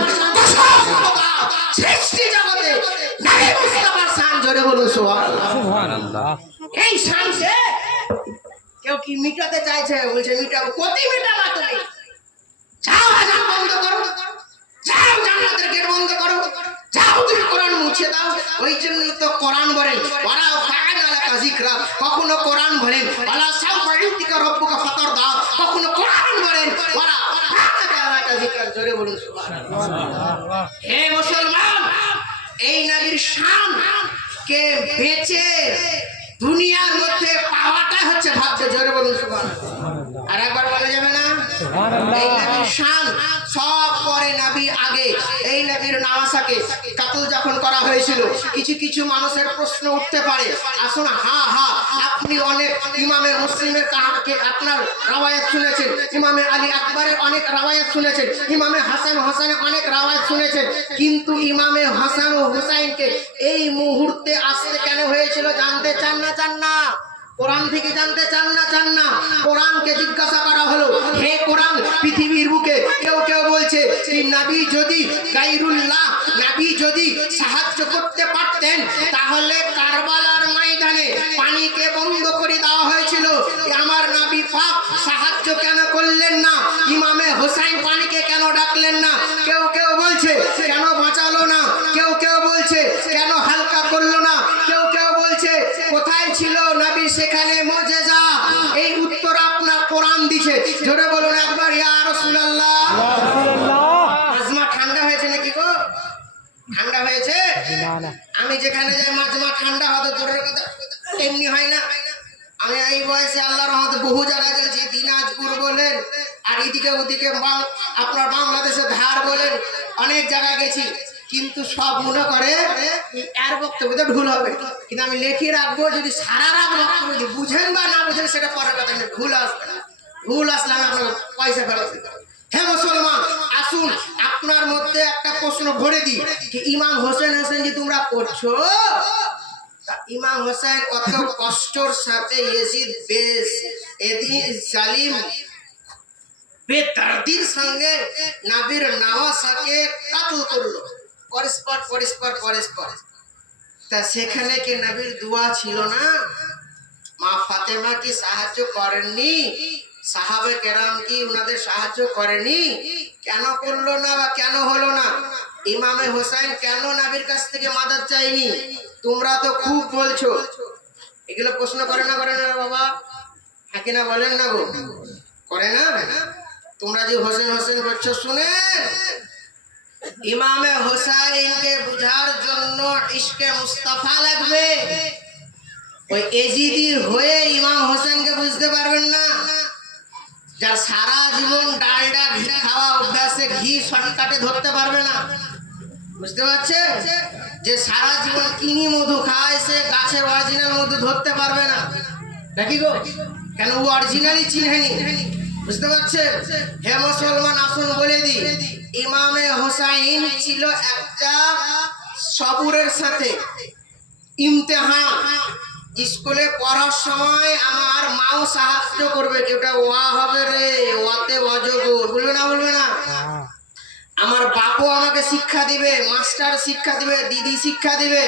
সৃষ্টি জগতে নবী মুস্তাফার শান। জোরে বলুন সুবহানাল্লাহ। সুবহানাল্লাহ। এই শানকে কেউ কি মিটাতে চাইছে? বলছে মিটাবো। কতি মিটাবা তুমি? যাও, আযান বন্ধ করো, যাও জান্নাতের গেট বন্ধ করো, যাও তুমি কোরআন মুছে দাও। ওই জন্য তো কোরআন বলেন ওয়ালা ফাআনা লাকা যিকরা, কখনো কোরআন বলেন ওয়ালা সাউফা ইউতিকা রাব্বুকা ফাতারদা, কখনো কোরআন বলেন ওয়ালা ফাআনা লাকা যিকরা। জোরে বলুন সুবহানাল্লাহ। হে মুসলমান, এই নবীর শান কে বেঁচে দুনিয়ার মধ্যে পাওয়াটা হচ্ছে ভাবছে। জোরে বলুন সুবহানাল্লাহ। আর একবার বলা যাবে না? সুবহানাল্লাহ। এই নবীর শান সব পরে, নবী আগে। এই নবীর নামাসাকে কাতল যখন করা হয়েছিল, কিছু কিছু মানুষের প্রশ্ন উঠতে পারে। আসুন, হা হা আপনি অনেক ইমামে মুসলিমের কাহাকে আপনার রাওয়ায়াত শুনেছেন, ইমামে আলী আকবরের অনেক রাওয়ায়াত শুনেছেন, ইমামে হাসান হোসেনের অনেক রাওয়ায়াত শুনেছেন, কিন্তু ইমামে হাসান ও হুসাইনকে এই মুহূর্তে আসতে কেন হয়েছিল জানতে চান না? চান না? কোরআন থেকে জানতে চান না? চান না? কোরআনকে জিজ্ঞাসা করা হলো, হে কোরআন, পৃথিবীর বুকে কেউ কেউ বলছে কি নবী যদি গায়রুল্লাহ, নবী যদি সাহায্য করতে পারতেন তাহলে কারবালার ময়দানে পানিকে বন্ধ করে দেওয়া হয়েছিল, আমার নবী পাক সাহায্য কেন করলেন না? ইমামে হোসেন পানিকে কেন ডাকলেন না? কেউ কেউ বলছে কেন বাঁচালো না? কেউ কেউ বলছে কেন হালকা করলো না? কেউ কেউ বলছে কোথায় ছিল নবী, সেখানে মুজিজা। এই উত্তর আপনার কোরআন দিছে। জোরে বলুন একবার ইয়া রাসূলুল্লাহ। ইয়া রাসূলুল্লাহ। মাজমা ঠান্ডা হয়েছে নাকি গো? ঠান্ডা হয়েছে? না না। আমি যেখানে যাই মাজমা ঠান্ডা হতো, দূরের কথা এমনি হয় না। আমি এই বয়সে আল্লাহর রহমতে বহু জায়গায় গেছি, দিনাজপুর বলেন আর এদিকে ওদিকে আপনার বাংলাদেশের ধার বলেন, অনেক জায়গায় গেছি, কিন্তু সব মনে করে এর বক্তব্য তো ভুল হবে, কিন্তু আমি লিখে রাখবো। যদি সারা রাত বক্তব্য যদি বুঝেন বা না বুঝেন সেটা পরের কথা, ভুল আসবে না। ভুল আসলে আমি আপনার পয়সা ফেরত দিতে হবে। হে মুসলমান, আসুন আপনার মধ্যে একটা প্রশ্ন ভরে দিই, যে ইমাম হোসেন যে তোমরা করছো, ইমাম হোসেন কত কষ্টর সাথে ইয়াজিদ জালিম বেদর্দির সঙ্গে নবীর নওয়াসাকে কতল করলো, পরস্পর। তা সেখানে কি নবীর দোয়া ছিল না? মা ফাতেমা কি সাহায্য করেননি? সাহাবে কেরাম কি উনাদের সাহায্য করেনি? কেন করলো না বা কেন হলো না? ইমামে হোসেন কেন নবীর কাছ থেকে মাদদ চাইনি? তোমরা তো খুব বলছো, এগুলো প্রশ্ন করে না বাবা? হ্যাঁ কিনা বলেন না গো? করে না? তোমরা যে হোসেন হোসেন করছো, শুনে ইমামে হোসাইনকে বুঝার জন্য ইশকে মুস্তাফা লাগবে। ওই এজিদি হয়ে ইমাম হোসেনকে বুঝতে পারবেন না। যার সারা জীবন ডালডা ঘি খাওয়া অভ্যাসে ঘি শর্টকাটে ধরতে পারবে না, বুঝতে পারছে? যে সারা জীবন কিনি মধু খায় সে গাছের অরিজিনাল মধু ধরতে পারবে না, নাকি গো? কেন ও অরিজিনালি চিনেনি, বুঝতে পারছে? হে মুসলমান, আসুন বলে দি, ইমামে হোসাইন ছিল একটা সবুরের সাথে ইমতিহান। স্কুলে পড়ার সময় আমার মাও সাহায্য করবে, যেটা ওয়া হবে রে, ওয়াতে অজগর, বলবে না? বলবে না? আমার বাপও আমাকে শিক্ষা দিবে, মাস্টার শিক্ষা দিবে, দিদি শিক্ষা দিবে।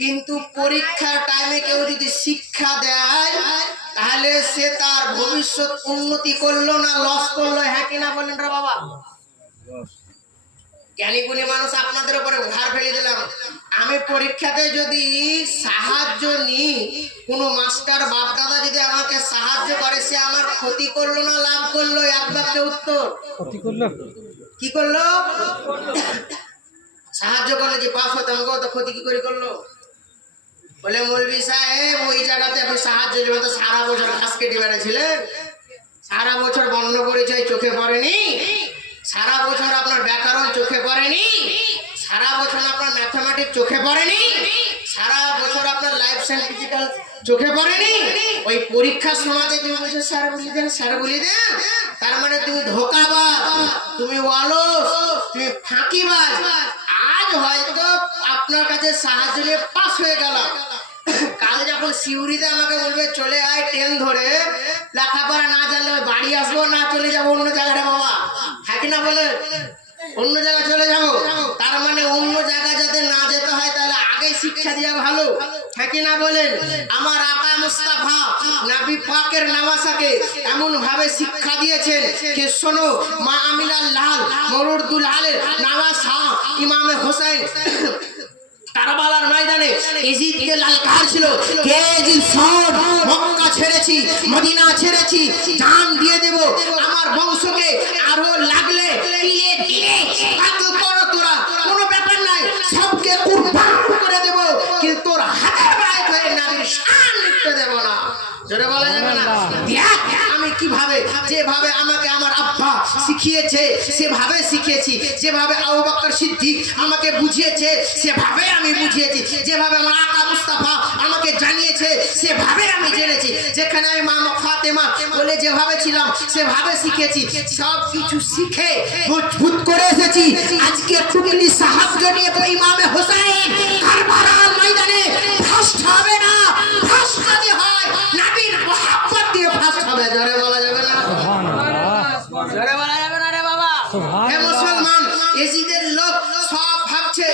কিন্তু পরীক্ষার টাইমে কেউ যদি শিক্ষা দেয় তাহলে সে তার ভবিষ্যৎ উন্নতি করলো না লস করলো? হ্যাঁ কিনা বলেন রে বাবা? জ্ঞানী গুণী মানুষ আপনাদের উপরে ভার ফেলে দিলাম। আমি পরীক্ষাতে যদি সাহায্য নিই, কোনো মাস্টার বাপ দাদা যদি আমাকে সাহায্য করে, সে আমার ক্ষতি করলো না লাভ করলো? এক বাক্যে উত্তর। ক্ষতি করলো। কি করলো? সাহায্য করলে যে পাস হতাম গো, তো ক্ষতি কি করে করলো? বলে মৌলভী সাহেব ওই জায়গাতে আপনি সাহায্য নেবেন, তো সারা বছর ঘাস কেটে বেড়েছিলেন, সারা বছর বর্ণ পরিচয় চোখে পড়েনি, সারা বছর আপনার ব্যাকরণ চোখে পড়েনি, সারা বছর আপনার ম্যাথমেটিক্স চোখে পড়েনি, সারা বছর আপনার লাইফ সায়েন্স ফিজিক্যাল চোখে পড়েনি। ওই পরীক্ষার সময় তুমি বলছো স্যার বলি দেন, স্যার বলি দেন, তার মানে তুমি ধোঁকাবাজ, তুমি অলস, তুমি ফাঁকিবাজ। আজ হয়তো আপনার কাছে সাহায্য নিয়ে পাস হয়ে গেল, কাল যখন সিউড়িতে আমাকে বলবে চলে আয় ট্রেন ধরে, লেখাপড়া না জানলে ওই বাড়ি আসবো না, চলে যাবো অন্য জায়গায় বাবা। হ্যাঁ কিনা বলে? অন্য জায়গায় চলে যাবো। তার মানে অন্য জায়গায় যাতে না যেতে হয় তাহলে আগে শিক্ষা দেওয়া ভালো। হ্যাঁ কিনা বলেন? আমার আকা মুস্তাফা নবী পাকের নওয়াসাকে এমন ভাবে শিক্ষা দিয়েছেন যে শোনো, মা আমিনার লাল মরুদুল আলের নওয়াসা ইমামে হোসেন কারবালার ময়দানে ইজিদকে লালকার ছিল, কে জিদ সব মক্কা ছেড়েছি, মদিনা ছেড়েছি, জান দিয়ে দেব আমার বংশকে, আরো লাগলে তিলে তিলে কাতল করো তোরা, কোনো ব্যাপার নাই, সবকে কুরবান করে দেব, কিন্তু তোর হাতের বাইরে হয়ে নবীর শান লিখতে দেব না। জোরে বলা যাবে না? দেখ আমি কিভাবে, যেভাবে আমাকে আমার আব্বা শিখিয়েছে সেভাবে শিখেছি, যেভাবে আবু বকর সিদ্দিক আমাকে বুঝিয়েছে সেভাবে আমি বুঝিয়েছি, যেভাবে আমার আকা মুস্তাফা আমাকে জানিয়েছে সেভাবে আমি জেনেছি, যেখানে আমি মা ফাতেমা বলে যেভাবে ছিলাম সেভাবে শিখেছি, সব কিছু শিখে মজবুত করে এসেছি। আজকে টুকলি সাহায্য নিয়ে ইমামে হোসেন কারবালার ময়দানে ফার্স্ট হবে না, ফার্স্ট যদি হয় নবীর মুহাব্বত দিয়ে ফার্স্ট হবে। জোরে বলা যাবে না? জোরে বলা যাবে না রে বাবা? হে মুসলমান, এজিদের লোক সব ভাবছে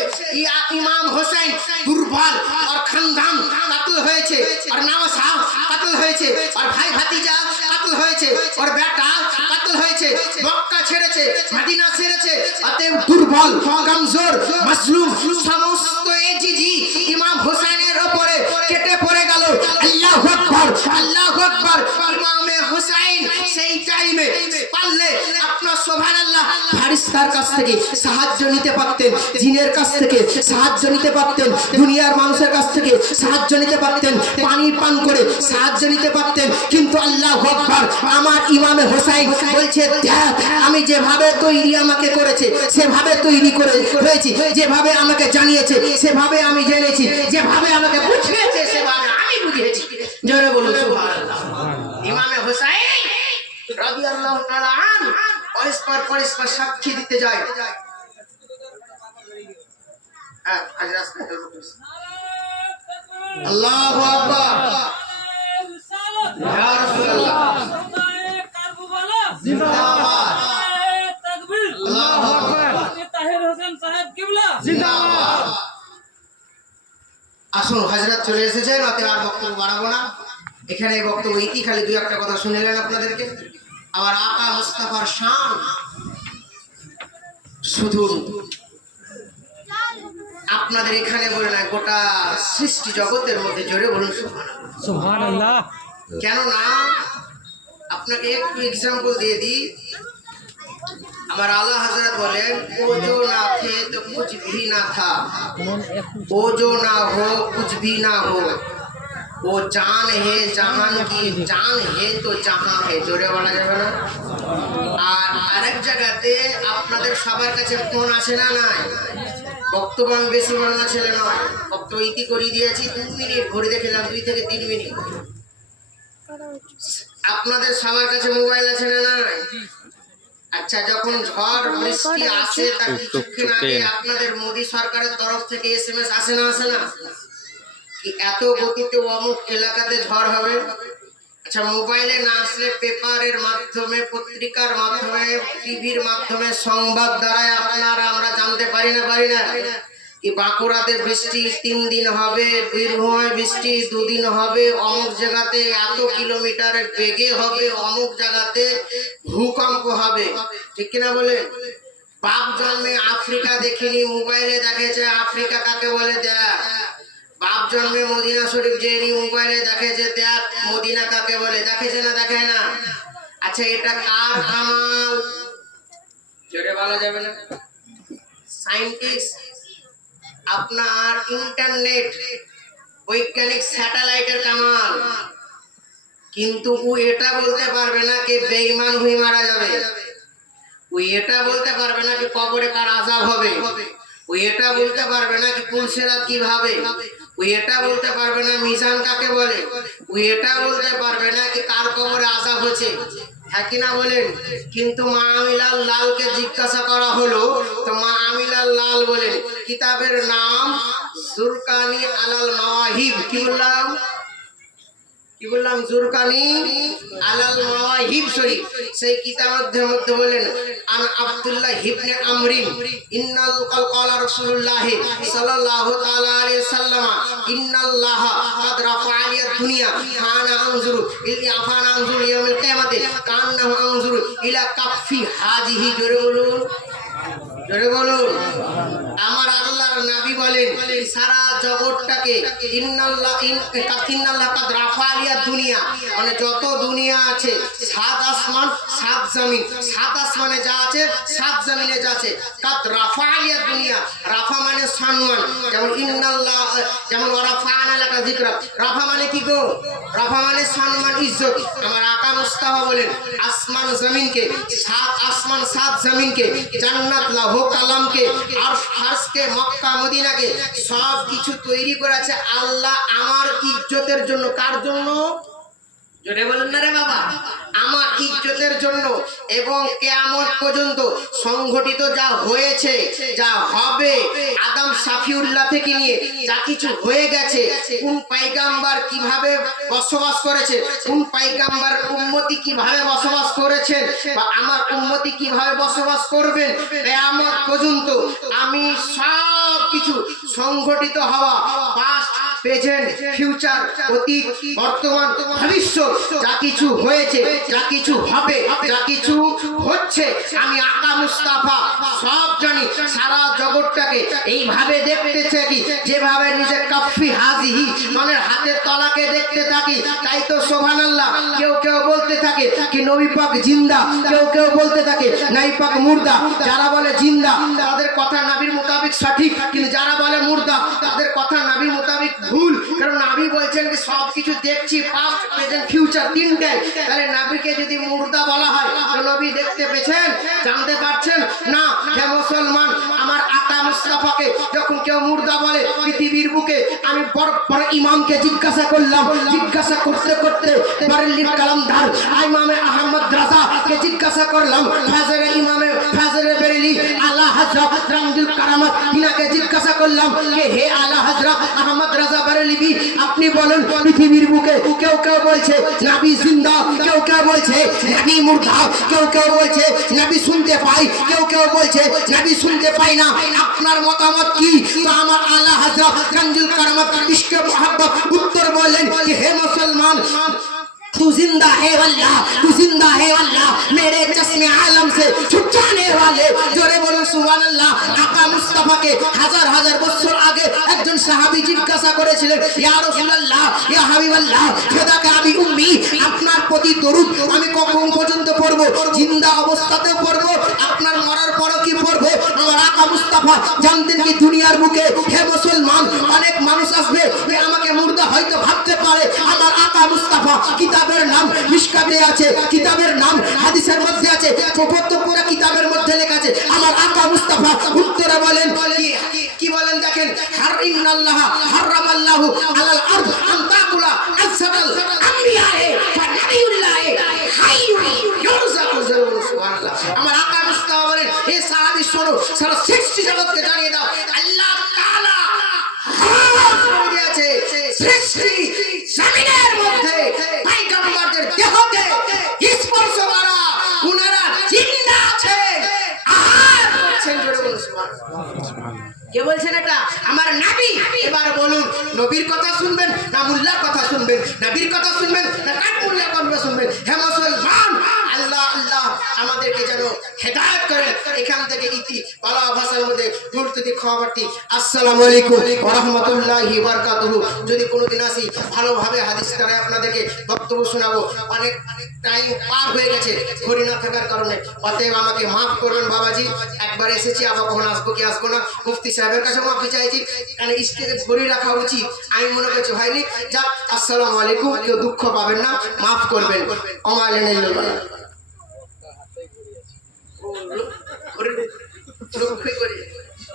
ইমাম হোসেন দুর্বল, আর খানদান কাতল হয়েছে, আর নওয়াসা কাতল হয়েছে, আর ভাই ভাতিজা কাতল হয়েছে, আর বেটা কাতল হয়েছে, মক্কা ছেড়েছে, মদিনা ছেড়েছে, অতএব দুর্বল, কমজোর, মাজলুম সমস্ত এজিদি ইমাম হোসেনের উপরে কেটে পড়ে গেল। আল্লাহু আকবার, আল্লাহু আকবার। ইমামে হোসেন সেই টাইমে পারলে আপনার সুবহানাল্লাহ ফারিস্তার কাছ থেকে সাহায্য নিতে পারতেন, জিনের কাছ থেকে সাহায্য নিতে পারতেন, দুনিয়ার মানুষের কাছ থেকে সাহায্য নিতে পারতেন, পানি পান করে সাহায্য নিতে পারতেন, কিন্তু আল্লাহু আকবার, আমার ইমামে হোসেন বলছে দেখ আমি যেভাবে তৈরি আমাকে করেছে সেভাবে তৈরি করে হয়েছি, যেভাবে আমাকে জানিয়েছে সেভাবে আমি জেনেছি, যেভাবে আমাকে বুঝিয়েছে সেভাবে আমি বুঝিয়েছি। জোরে বলুন সুবহানাল্লাহ। ইমামে হোসেন রাদিয়াল্লাহু তাআলা আনহু পরস্পর সাক্ষী দিতে যায়। হ্যাঁ, আজ রাস্তায় আল্লাহু আকবার, ইয়া রাসূলুল্লাহ জিন্দাবাদ, তাকবীর, আল্লাহু আকবার, তাহির হোসেন সাহেব কিবলা জিন্দাবাদ। আসুন, হযরত চলে এসেছেন, অতএব আর বক্তব্য বাড়াবো না। এখানে বক্তব্য ইতি, খালি দুই একটা কথা শুনিলেন আপনাদেরকে। আবার আকা মুস্তাফার শান শুধু আপনাদের এখানে বলে না, গোটা সৃষ্টি জগতের মধ্যে জোরে বলুন সুবহানাল্লাহ। সুবহানাল্লাহ। কেননা আপনাকে একটু এক্সাম্পল দিয়ে দিই। আমার আল্লাহ হযরত বলেন, ও जो ना थे तो कुछ भी ना था, वो जो ना हो कुछ भी ना हो, वो जान है जहान की जान है तो जहां है। জোরে বলা যাবে না? আর আরেক জায়গাতে আপনাদের সবার কাছে ফোন আসে না? নাই। বক্তব্য আমি বেশি বর্ণনা ছেলে নয়, বক্তব্য ইতি করিয়ে দিয়েছি। 2 মিনিট ঘড়ি দেখলাম, 2 থেকে 3 মিনিট। আপনাদের সবার কাছে মোবাইল আছে না? নাই। আচ্ছা, যখন ঝড় বৃষ্টি আসে তার কিছুক্ষণ আগে আপনাদের মোদী সরকারের তরফ থেকে এসএমএস আসে না? আসে না? কি এত গতিতে অমুক এলাকাতে ঝড় হবে। আচ্ছা, মোবাইলে না আসলে পেপারের মাধ্যমে, পত্রিকার মাধ্যমে, টিভির মাধ্যমে, সংবাদ দ্বারাই আপনারা আমরা জানতে পারি না? পারি না? কি বাঁকুড়াতে বৃষ্টি 3 দিন হবে, বীরভূমে বৃষ্টি 2 দিন হবে, অমুক জায়গাতে এত কিলোমিটারের বেগে হবে, অমুক জায়গাতে ভূকম্প হবে, ঠিক কিনা বলেন? বাপ জন্মে আফ্রিকা দেখিনি, মোবাইলে দেখেছে আফ্রিকা কাকে বলে দেখ। বাপ জন্মে মদিনা শরীফ যেনি, মোবাইলে দেখেছে দেখ মদিনা কাকে বলে। দেখেছে না? দেখে না? আচ্ছা, এটা কার কামাল? জোরে বলা যাবে না? সায়েন্টিস্ট, আপনার ইন্টারনেট, বৈজ্ঞানিক স্যাটেলাইটের কামাল। কিন্তু ও এটা বলতে পারবে না যে বেঈমান হয়ে মারা যাবে। ও এটা বলতে পারবে না যে কবরে কার আযাব হবে। ও এটা বলতে পারবে না যে পুলসিরাত কিভাবে। ও এটা বলতে পারবে না মিজান কাকে বলে। ও এটা বলতে পারবে না যে কার কবরে আযাব হচ্ছে। হ্যাঁ কিনা বলেন? কিন্তু মা আমিলাল লালকে জিজ্ঞাসা করা হলো, তো মা আমিলাল লাল বলেন কিতাবের নাম জুরকানি আলাল মাওয়াহিব। কি বললাম? কি বললাম? জুরকানি আলাল মাওয়াহিব শরীফ। সেই কিতাবের মধ্যে বলেন, আন আব্দুল্লাহ ইবনে আমরিন ইন্নাল ক্বালা রাসূলুল্লাহ সাল্লাল্লাহু তাআলা আলাইহি সাল্লাম ইন্নাল্লাহ কাদ রাফআ আলিয়াদ দুনিয়া ফানা আনজুরু ইল্লা ফানা আনজুরু ইয়াউমিল কিয়ামাতি কান্নাহু আনজুরু ইলা কাফি হাজিহি। জোরে বলুন, জোরে বলুন। আমার আল্লাহর নবী বলেন সারা জগৎটাকে ইন্নাল্লাহ কাদ রাফা আলিয়াদ দুনিয়া, মানে যত দুনিয়া আছে, 7 আসমান 7 জমিন, 7 আসমানে যা আছে 7 জমিনে যা আছে, কাদ রাফা আলিয়াদ দুনিয়া। রাফা মানে সম্মান, যেমন ইন্নাল্লাহ, যেমন ওয়ারাফা'না লাকা যিকরাক। রাফা মানে কি গো? রাফা মানে সম্মান, ইজ্জত। আমার আকা মুস্তাফা বলেন আসমান জমিনকে, 7 আসমান 7 জমিনকে, জান্নাত লাহু কালামকে, আরশ ফারসকে, মক্কা মদিনাকে, সব কিছু তৈরি করেছে আল্লাহ আমার ইজ্জতের জন্য। কার জন্য? জোরে বলেন না রে বাবা। আমার ইজ্জতের জন্য। এবং কিয়ামত পর্যন্ত সংঘটিত যা হয়েছে, যা হবে, আদম সাফিউল্লাহ থেকে নিয়ে যা কিছু হয়ে গেছে, কোন পয়গাম্বার কিভাবে বসবাস করেছে, কোন পয়গাম্বার উম্মতি কিভাবে বসবাস করেছেন, বা আমার উম্মতি কিভাবে বসবাস করবেন কিয়ামত পর্যন্ত, আমি সব কিছু সংঘটিত হওয়া, পাস্ট, প্রেজেন্ট, ফিউচার, অতীত, বর্তমান, ভবিষ্যৎ, যা কিছু হয়েছে, যা কিছু হবে, যা কিছু হচ্ছে, আমি আকা মুস্তাফা সব জানি। সারা জগৎটাকে এইভাবে দেখতে থাকি, যেভাবে নিজের কাফি হাজিহি মানে হাতের তলাকে দেখতে থাকি। তাই তো সুবহানাল্লাহ। কেউ কেউ বলতে থাকে কি নবী পাক জিন্দা, কেউ কেউ বলতে থাকে নবী পাক মুর্দা। যারা বলে জিন্দা তাদের কথা নবীর মোতাবেক সঠিক, কিন্তু যারা বলে মুর্দা তাদের কথা নবীর মোতাবেক ভুল। কারণ নবী বলছেন যে সব কিছু দেখছি, পাস্ট, প্রেজেন্ট, ফিউচার তিনটাই। তাহলে নবীকে যদি মুর্দা বলা হয় তো নবী দেখতে পেয়েছেন, জানতে পারছেন না? হে মুসলমান, আমার আকা মুস্তাফাকে যখন কেউ মুর্দা বলে পৃথিবীর বুকে, আমি বড় বড় ইমামকে জিজ্ঞাসা করলাম, জিজ্ঞাসা করতে করতে বারেলির কালামদার ইমামে আহমদ রাজা কে জিজ্ঞাসা করলাম, ফাজরে ইমামে ফাজরে বেরেলি আলা হযরত রামজুল কারামাত তিনাকে জিজ্ঞাসা করলাম যে হে আলা হযরত আহমদ রাজা বারেলভি আপনি বলেন পৃথিবীর বুকে কেউ কেউ বলছে নবী জিন্দা, কেউ কেউ বলছে নবী মুর্দা, কেউ কেউ বলছে নবী শুনতে পাই, কেউ কেউ বলছে নবী শুনতে পাই না, আপনার মতামত কি? তো আমার আলা হযরত রামজুল কারামাত ইশকে মোহাব্বত উত্তর বলেন कि हे मुसलमान तू जिंदा है अल्लाह, तू जिंदा है अल्लाह, मेरे चश्मे आलम से छुप जाने वाले जोरे बोलो सुभान अल्लाह। आका मुस्तफा के হাজার হাজার বছর আগে একজন সাহাবী জিজ্ঞাসা করেছিলেন ইয়া রাসূলুল্লাহ ইয়া হাবিবাল্লাহ ফাদাকা আবি উম্মি, আপনার প্রতি দরুদ আমি কখন পর্যন্ত পড়ব? জিন্দা অবস্থাতেও পড়ব, আপনার মরার পরও কি পড়ব? আমার আকা মুস্তাফা জানতেন কি দুনিয়ার বুকে হে মুসলমান অনেক মানুষ আসবে যে আমাকে মুর্দা হয়তো ভাবতে পারে, আমার আকা মুস্তাফা কিতাবের নাম মিশকাতে আছে, কিতাবের নাম হাদিসের মধ্যে আছে, প্রত্যেকটা কিতাবের মধ্যে লেখা আছে আমার আকা মুস্তাফা উত্তরে বলেন কি বলেন দেখেন হারিনাল্লাহ হারামাল্লাহু আলাল আরদ আন তাকুলা আসসালাল আম্বিয়ায়ে ওয়া নাবিয়ুল্লাহি হাইয়ুন ইউরযাকু সুবহানাল্লাহ। আমার আকা মুস্তাফা বলেন হে সাহাবী শোনো, সারা সৃষ্টি জগৎকে জানিয়ে দাও আল্লাহ তাআলা হারাম করে দিয়েছে সৃষ্টি জমিনের মধ্যে পয়গম্বরদের দেহকে স্পর্শ করা, উনারা জিন্দা আছে আহার করছেন, জোরে বলুন সুবহানাল্লাহ। কে বলছেন এটা? আমার নবী। এবার বলুন নবীর কথা শুনবেন না মুল্লার কথা শুনবেন? নবীর কথা শুনবেন না কাঠ মুল্লার কথা শুনবেন? হে মুসলমান, আল্লাহ আল্লাহ আমাদেরকে যেন হেদায়েত করেন। এখান থেকে ইতি বাংলা ভাষার মধ্যে গুরুত্ব দিয়ে খাওয়াবারটি আসসালামু আলাইকুম ওয়া রাহমাতুল্লাহি ওয়া বারাকাতুহু। যদি কোনোদিন আসি ভালোভাবে হাদিস দ্বারা আপনাদেরকে বক্তব্য শোনাবো। অনেক টাইম পার হয়ে গেছে ঘড়ি না থাকার কারণে, অতএব আমাকে মাফ করবেন বাবাজি। একবার এসেছি, আবার কখন আসবো কি আসবো না মুফতি সাহেবের কাছে মাফি চাইছি, কারণ স্টেজে ঘড়ি রাখা উচিত আমি মনে করছি হয়নি। যাক আসসালামু আলাইকুম, কেউ দুঃখ পাবেন না, মাফ করবেন। ওমালেন